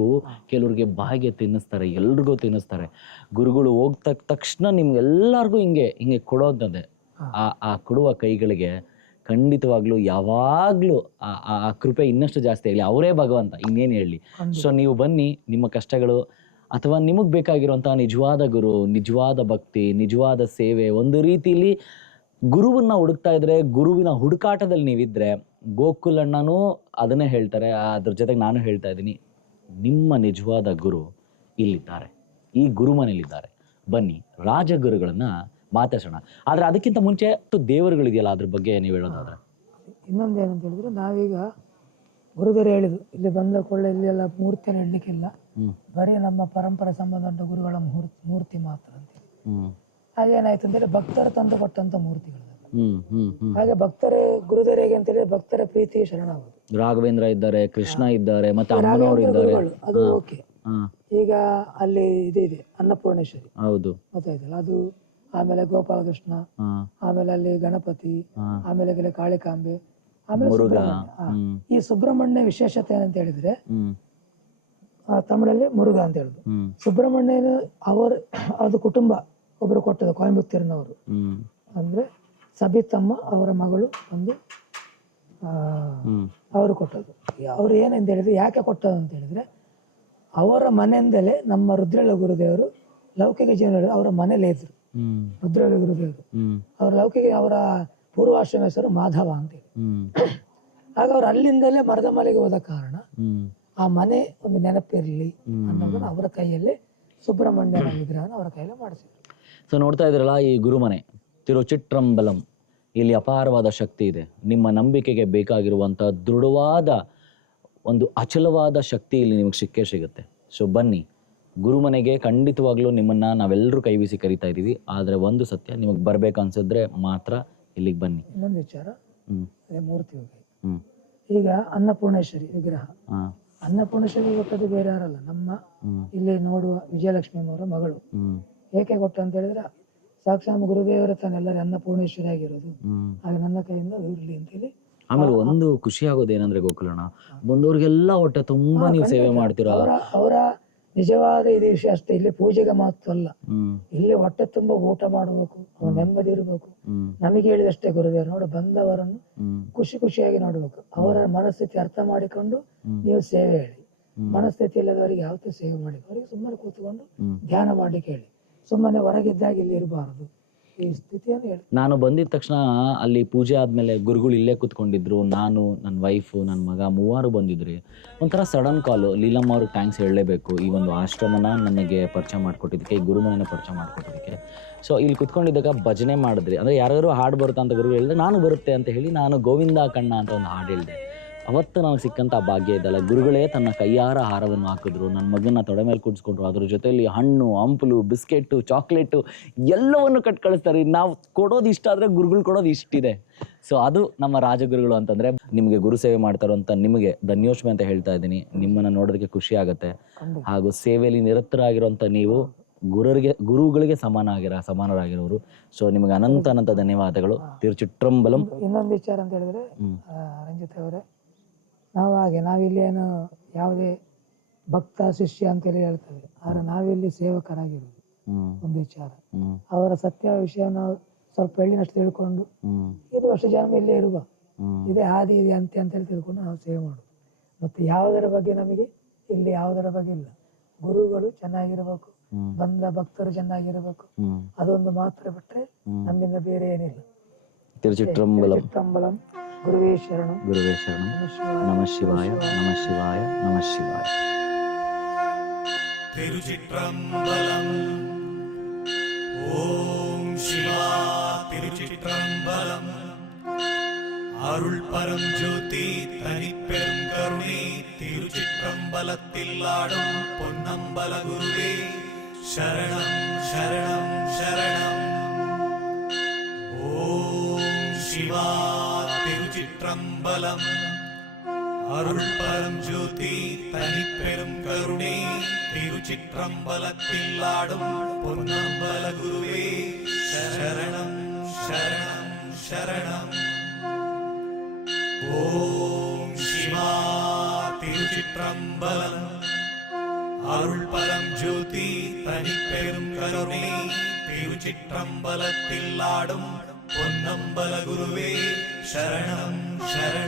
ಕೆಲವ್ರಿಗೆ ಬಾಯಿಗೆ ತಿನ್ನಿಸ್ತಾರೆ, ಎಲ್ರಿಗೂ ತಿನ್ನಿಸ್ತಾರೆ. ಗುರುಗಳು ಹೋಗ್ದ ತಕ್ಷಣ ನಿಮ್ಗೆಲ್ಲರಿಗೂ ಹಿಂಗೆ ಹಿಂಗೆ ಕೊಡೋದೇ. ಆ ಕೊಡುವ ಕೈಗಳಿಗೆ ಖಂಡಿತವಾಗ್ಲೂ ಯಾವಾಗಲೂ ಆ ಕೃಪೆ ಇನ್ನಷ್ಟು ಜಾಸ್ತಿ ಆಗಲಿ. ಅವರೇ ಭಗವಂತ, ಇನ್ನೇನು ಹೇಳಲಿ. ಸೊ ನೀವು ಬನ್ನಿ, ನಿಮ್ಮ ಕಷ್ಟಗಳು ಅಥವಾ ನಿಮಗೆ ಬೇಕಾಗಿರುವಂಥ ನಿಜವಾದ ಗುರು, ನಿಜವಾದ ಭಕ್ತಿ, ನಿಜವಾದ ಸೇವೆ, ಒಂದು ರೀತಿಯಲ್ಲಿ ಗುರುವನ್ನ ಹುಡುಕ್ತಾ ಇದ್ರೆ, ಗುರುವಿನ ಹುಡುಕಾಟದಲ್ಲಿ ನೀವಿದ್ರೆ, ಗೋಕುಲಣ್ಣನೂ ಅದನ್ನೇ ಹೇಳ್ತಾರೆ, ಅದ್ರ ಜೊತೆಗೆ ನಾನು ಹೇಳ್ತಾ ಇದ್ದೀನಿ, ನಿಮ್ಮ ನಿಜವಾದ ಗುರು ಇಲ್ಲಿದ್ದಾರೆ, ಈ ಗುರುಮನೇಲಿದ್ದಾರೆ. ಬನ್ನಿ, ರಾಜಗುರುಗಳನ್ನ ಮಾತಾಡ್ಸೋಣ. ಆದರೆ ಅದಕ್ಕಿಂತ ಮುಂಚೆ ದೇವರುಗಳಿದೆಯಲ್ಲ, ಅದ್ರ ಬಗ್ಗೆ ನೀವು ಹೇಳೋದಾದ್ರೆ. ಇನ್ನೊಂದು ಏನಂತ ಹೇಳಿದ್ರೆ, ನಾವೀಗ ಗುರುದರು ಹೇಳಿದ್ರು, ಇಲ್ಲಿ ಬಂದ ಕೊಳ್ಳೆ ಇಲ್ಲೆಲ್ಲ ಮೂರ್ತಿಯನ್ನು ಇಡ್ಲಿಕ್ಕಿಲ್ಲ, ಬರೀ ನಮ್ಮ ಪರಂಪರೆ ಸಂಬಂಧ ಗುರುಗಳ ಮೂರ್ತಿ ಮಾತ್ರ ಅಂತೇಳಿ. ಹಾಗೇನಾಯ್ತು ಅಂತೇಳಿ ಭಕ್ತರು ತಂದು ಕೊಟ್ಟಂತ ಮೂರ್ತಿಗಳು. ಹಾಗೆ ಭಕ್ತರ ಗುರುದರು ಹೇಗೆ ಅಂತ ಹೇಳಿದ್ರೆ, ಭಕ್ತರ ಪ್ರೀತಿ ಶರಣಾಗೋದು. ರಾಘವೇಂದ್ರ ಇದ್ದಾರೆ, ಕೃಷ್ಣ ಇದ್ದಾರೆ, ಮತ್ತೆ ಅಮ್ಮನವರು ಇದ್ದಾರೆ, ಅದು ಓಕೆ. ಈಗ ಅಲ್ಲಿ ಇದೆ ಅನ್ನಪೂರ್ಣೇಶ್ವರಿ, ಹೌದು, ಗೊತ್ತಾಯ್ತಲ್ಲ ಅದು. ಆಮೇಲೆ ಗೋಪಾಲಕೃಷ್ಣ, ಆಮೇಲೆ ಅಲ್ಲಿ ಗಣಪತಿ, ಆಮೇಲೆ ಕಾಳಿಕಾಂಬೆ, ಆಮೇಲೆ ಈ ಸುಬ್ರಹ್ಮಣ್ಯ ವಿಶೇಷತೆ ಏನಂತ ಹೇಳಿದ್ರೆ, ತಮಿಳಲ್ಲಿ ಮುರುಘ ಅಂತ ಹೇಳುದು. ಸುಬ್ರಹ್ಮಣ್ಯನ ಅದು ಕುಟುಂಬ ಒಬ್ರು ಕೊಟ್ಟದ್ದು, ಕೊಯಂಬತ್ತೂರಿನವರು. ಅಂದ್ರೆ ಸಬಿತಮ್ಮ ಅವರ ಮಗಳು ಒಂದು ಅವರು ಕೊಟ್ಟದ್ದು. ಅವ್ರು ಏನಂತ ಹೇಳಿದ್ರೆ, ಯಾಕೆ ಕೊಟ್ಟದ್ದು ಅಂತ ಹೇಳಿದ್ರೆ, ಅವರ ಮನೆಯಿಂದಲೇ ನಮ್ಮ ರುದ್ರಳ ಗುರುದೇವರು ಲೌಕಿಕ ಜೀವನ ಅವರ ಮನೇಲೇ ಇದ್ರು. ರುದ್ರಳ ಗುರುದೇವರು ಅವರ ಲೌಕಿಕ, ಅವರ ಪೂರ್ವಾಶ್ರಮ ಹೆಸರು ಮಾಧವ ಅಂತೇಳಿ. ಆಗ ಅವ್ರು ಅಲ್ಲಿಂದಲೇ ಮರದ ಮಲೆಗೆ ಹೋದ ಕಾರಣ ಆ ಮನೆ ಒಂದು ನೆನಪಿರ್ಲಿ ಅನ್ನೋದನ್ನ ಅವರ ಕೈಯಲ್ಲೇ ಸುಬ್ರಹ್ಮಣ್ಯನ ವಿಗ್ರಹನ ಅವರ ಕೈಯಲ್ಲೇ ಮಾಡಿಸಿದ್ರು. ಸೊ ನೋಡ್ತಾ ಇದ್ರಲ್ಲ, ಈ ಗುರುಮನೆ ತಿರುಚಿಟ್ರಂಬಲಂ, ಇಲ್ಲಿ ಅಪಾರವಾದ ಶಕ್ತಿ ಇದೆ. ನಿಮ್ಮ ನಂಬಿಕೆಗೆ ಬೇಕಾಗಿರುವಂಥ ದೃಢವಾದ ಒಂದು ಅಚಲವಾದ ಶಕ್ತಿ ಇಲ್ಲಿ ನಿಮಗೆ ಸಿಗುತ್ತೆ. ಸೊ ಬನ್ನಿ, ಗುರುಮನೆಗೆ ಖಂಡಿತವಾಗ್ಲೂ ನಿಮ್ಮನ್ನ ನಾವೆಲ್ಲರೂ ಕೈ ಬೀಸಿ ಕರಿತಾ ಇದ್ದೀವಿ. ಆದರೆ ಒಂದು ಸತ್ಯ, ನಿಮಗೆ ಬರ್ಬೇಕು ಅನ್ಸಿದ್ರೆ ಮಾತ್ರ ಇಲ್ಲಿಗೆ ಬನ್ನಿ. ಇನ್ನೊಂದು ವಿಚಾರ, ಮೂರ್ತಿ ಹೋಗಿ ಈಗ ಅನ್ನಪೂರ್ಣೇಶ್ವರಿ ವಿಗ್ರಹ, ಅನ್ನಪೂರ್ಣೇಶ್ವರಿ ಕೊಟ್ಟದ್ದು ಬೇರೆ ಯಾರಲ್ಲ, ನಮ್ಮ ಇಲ್ಲಿ ನೋಡುವ ವಿಜಯಲಕ್ಷ್ಮಿ ಅವರ ಮಗಳು. ಏಕೆ ಕೊಟ್ಟ ಅಂತ ಹೇಳಿದ್ರೆ, ಸಾಕ್ಷಾತ್ ಗುರುದೇವರ ತಾನೆಲ್ಲರೂ ಅನ್ನಪೂರ್ಣೇಶ್ವರಿ ಆಗಿರೋದು, ಹಾಗೆ ನನ್ನ ಕೈಯಿಂದ ಇರ್ಲಿ ಅಂತೇಳಿ. ಆಮೇಲೆ ಒಂದು ಖುಷಿ ಆಗೋದು ಏನಂದ್ರೆ ಗೋಕುಲಣ್ಣ, ಬಂದವ್ರಿಗೆಲ್ಲ ಹೊಟ್ಟೆ ತುಂಬಾ ನೀವು ಸೇವೆ ಮಾಡ್ತೀರಾ. ಅವರ ನಿಜವಾದ ಇದು ವಿಷಯ ಅಷ್ಟೇ, ಇಲ್ಲಿ ಪೂಜೆಗೆ ಮಾತ್ರ ಅಲ್ಲ, ಇಲ್ಲಿ ಹೊಟ್ಟೆ ತುಂಬಾ ಊಟ ಮಾಡಬೇಕು, ನೆಮ್ಮದಿ ಇರಬೇಕು. ನಮಗೆ ಹೇಳಿದಷ್ಟೇ ಗುರುದೇವರು, ನೋಡು ಬಂದವರನ್ನು ಖುಷಿಯಾಗಿ ನೋಡ್ಬೇಕು, ಅವರ ಮನಸ್ಥಿತಿ ಅರ್ಥ ಮಾಡಿಕೊಂಡು ನೀವು ಸೇವೆ ಹೇಳಿ. ಮನಸ್ಥಿತಿ ಇಲ್ಲದವರಿಗೆ ಯಾವತ್ತೂ ಸೇವೆ ಮಾಡಿ, ಅವರಿಗೆ ಸುಮ್ಮನೆ ಕೂತ್ಕೊಂಡು ಧ್ಯಾನ ಮಾಡ್ಲಿಕ್ಕೆ ಹೇಳಿ, ಸುಮ್ಮನೆ ಹೊರಗಿದ್ದಾಗ ಇಲ್ಲಿ ಇರಬಾರದು, ಈ ಸ್ಥಿತಿಯನ್ನು ಹೇಳಿ. ನಾನು ಬಂದಿದ ತಕ್ಷಣ ಅಲ್ಲಿ ಪೂಜೆ ಆದ್ಮೇಲೆ ಗುರುಗಳು ಇಲ್ಲೇ ಕೂತ್ಕೊಂಡಿದ್ರು. ನಾನು, ನನ್ನ ವೈಫು, ನನ್ನ ಮಗ 3 ಬಂದಿದ್ರಿ. ಒಂಥರ ಸಡನ್ ಕಾಲು, ಲೀಲಮ್ಮ ಅವ್ರಿಗೆ ಥ್ಯಾಂಕ್ಸ್ ಹೇಳಲೇಬೇಕು, ಈ ಒಂದು ಆಶ್ರಮನ ನನಗೆ ಪರಿಚಯ ಮಾಡಿಕೊಟ್ಟಿದ್ದಕ್ಕೆ, ಈ ಗುರುಮನೆನ ಪರಿಚಯ ಮಾಡಿಕೊಟ್ಟಿದ್ದಕ್ಕೆ. ಸೊ ಇಲ್ಲಿ ಕುತ್ಕೊಂಡಿದ್ದಾಗ ಭಜನೆ ಮಾಡಿದ್ರಿ, ಅಂದರೆ ಯಾರ್ಯಾರು ಹಾಡು ಬರುತ್ತಾ ಅಂತ ಗುರು ಹೇಳಿದ್ರೆ, ನಾನು ಬರುತ್ತೆ ಅಂತ ಹೇಳಿ ನಾನು ಗೋವಿಂದ ಕಣ್ಣ ಅಂತ ಒಂದು ಹಾಡು ಹೇಳಿದೆ. ಅವತ್ತು ನನಗೆ ಸಿಕ್ಕಂಥ ಭಾಗ್ಯ ಇದಲ್ಲ, ಗುರುಗಳೇ ತನ್ನ ಕೈಯಾರ ಹಾರವನ್ನು ಹಾಕಿದ್ರು, ನನ್ನ ಮಗನ ತೊಡೆ ಮೇಲೆ ಕೂಡಿಸ್ಕೊಂಡ್ರು, ಅದ್ರ ಜೊತೆಯಲ್ಲಿ ಹಣ್ಣು, ಹಂಪಲು, ಬಿಸ್ಕೆಟು, ಚಾಕ್ಲೇಟು ಎಲ್ಲವನ್ನು ಕಟ್ ಕಳಿಸ್ತಾರೆ. ನಾವು ಕೊಡೋದು ಇಷ್ಟ ಆದರೆ ಗುರುಗಳು ಕೊಡೋದು ಇಷ್ಟಿದೆ. ಸೊ ಅದು ನಮ್ಮ ರಾಜಗುರುಗಳು ಅಂತಂದರೆ, ನಿಮಗೆ ಗುರು ಸೇವೆ ಮಾಡ್ತಾರೋ ಅಂತ ನಿಮಗೆ ಧನ್ಯೋಷ್ಮೆ ಅಂತ ಹೇಳ್ತಾ ಇದ್ದೀನಿ. ನಿಮ್ಮನ್ನು ನೋಡೋದಕ್ಕೆ ಖುಷಿ ಆಗುತ್ತೆ. ಹಾಗೂ ಸೇವೆಯಲ್ಲಿ ನಿರತರಾಗಿರುವಂಥ ನೀವು ಗುರುಗಳಿಗೆ ಸಮಾನರಾಗಿರೋರು. ಸೊ ನಿಮಗೆ ಅನಂತ ಧನ್ಯವಾದಗಳು. ತಿರುಚಿಟ್ರಂಬಲಂ. ಇನ್ನೊಂದು ವಿಚಾರ ಅಂತ ಹೇಳಿದ್ರೆ, ರಂಜಿತ್ ಅವರೇ, ನಾವಿಲ್ಲಿ ಏನು ಯಾವುದೇ ಭಕ್ತ ಶಿಷ್ಯ ಅಂತೇಳಿ ಹೇಳ್ತೇವೆ, ಆದ್ರೆ ನಾವಿಲ್ಲಿ ಸೇವಕರಾಗಿರೋದು. ಒಂದು ವಿಚಾರ, ಅವರ ಸತ್ಯ ವಿಷಯ ನಾವು ಸ್ವಲ್ಪ ಎಳ್ಳಿನಷ್ಟು ತಿಳ್ಕೊಂಡು, ಇದು ವರ್ಷ ಜನ್ಮ ಇಲ್ಲೇ ಇರುವ, ಇದೇ ಹಾದಿ ಇದೆ ಅಂತ್ಯ ಅಂತೇಳಿ ತಿಳ್ಕೊಂಡು ನಾವು ಸೇವೆ ಮಾಡೋದು. ಮತ್ತೆ ಯಾವುದರ ಬಗ್ಗೆ ನಮಗೆ ಇಲ್ಲಿ ಯಾವುದರ ಬಗ್ಗೆ ಇಲ್ಲ, ಗುರುಗಳು ಚೆನ್ನಾಗಿರ್ಬೇಕು, ಬಂದ ಭಕ್ತರು ಚೆನ್ನಾಗಿರ್ಬೇಕು, ಅದೊಂದು ಮಾತ್ರ ಬಿಟ್ರೆ ನಮ್ಮಿಂದ ಬೇರೆ ಏನಿಲ್ಲ. ತಿರುಚಿಟ್ರಂಬಲಂ. ಗುರುವೇ ಶರಣಂ. ಗುರುವೇ ಶರಣಂ. ನಮಃ ಶಿವಾಯ, ನಮಃ ಶಿವಾಯ, ನಮಃ ಶಿವಾಯ. ತಿರುಚಿಟ್ರಂಬಲಂ. ஓம் சிவா திருச்சிற்றம்பலம். அருள் பரம் ஜோதி தனிப்பெரும் கருணை திருச்சிற்றம்பலத்தில் ஆடும் பொன்னம்பல குருவே சரணம் சரணம் சரணம். ஓம் சிவா திருச்சிற்றம்பலம். அருள் பரம் ஜோதி தனிப்பெரும் கருணை திருச்சிற்றம்பலத்தில் ஆடும் பொன்னம்பல குருவே சரணம் சரணம் சரணம். ஓம் சிவா திருச்சிற்றம்பலம். அருள் பரம் ஜோதி தனிப்பெரும் கருணை திருச்சிற்றம்பலத்தில் ஆடும் பொன்னம்பல குருவே சரணம் சரணம்.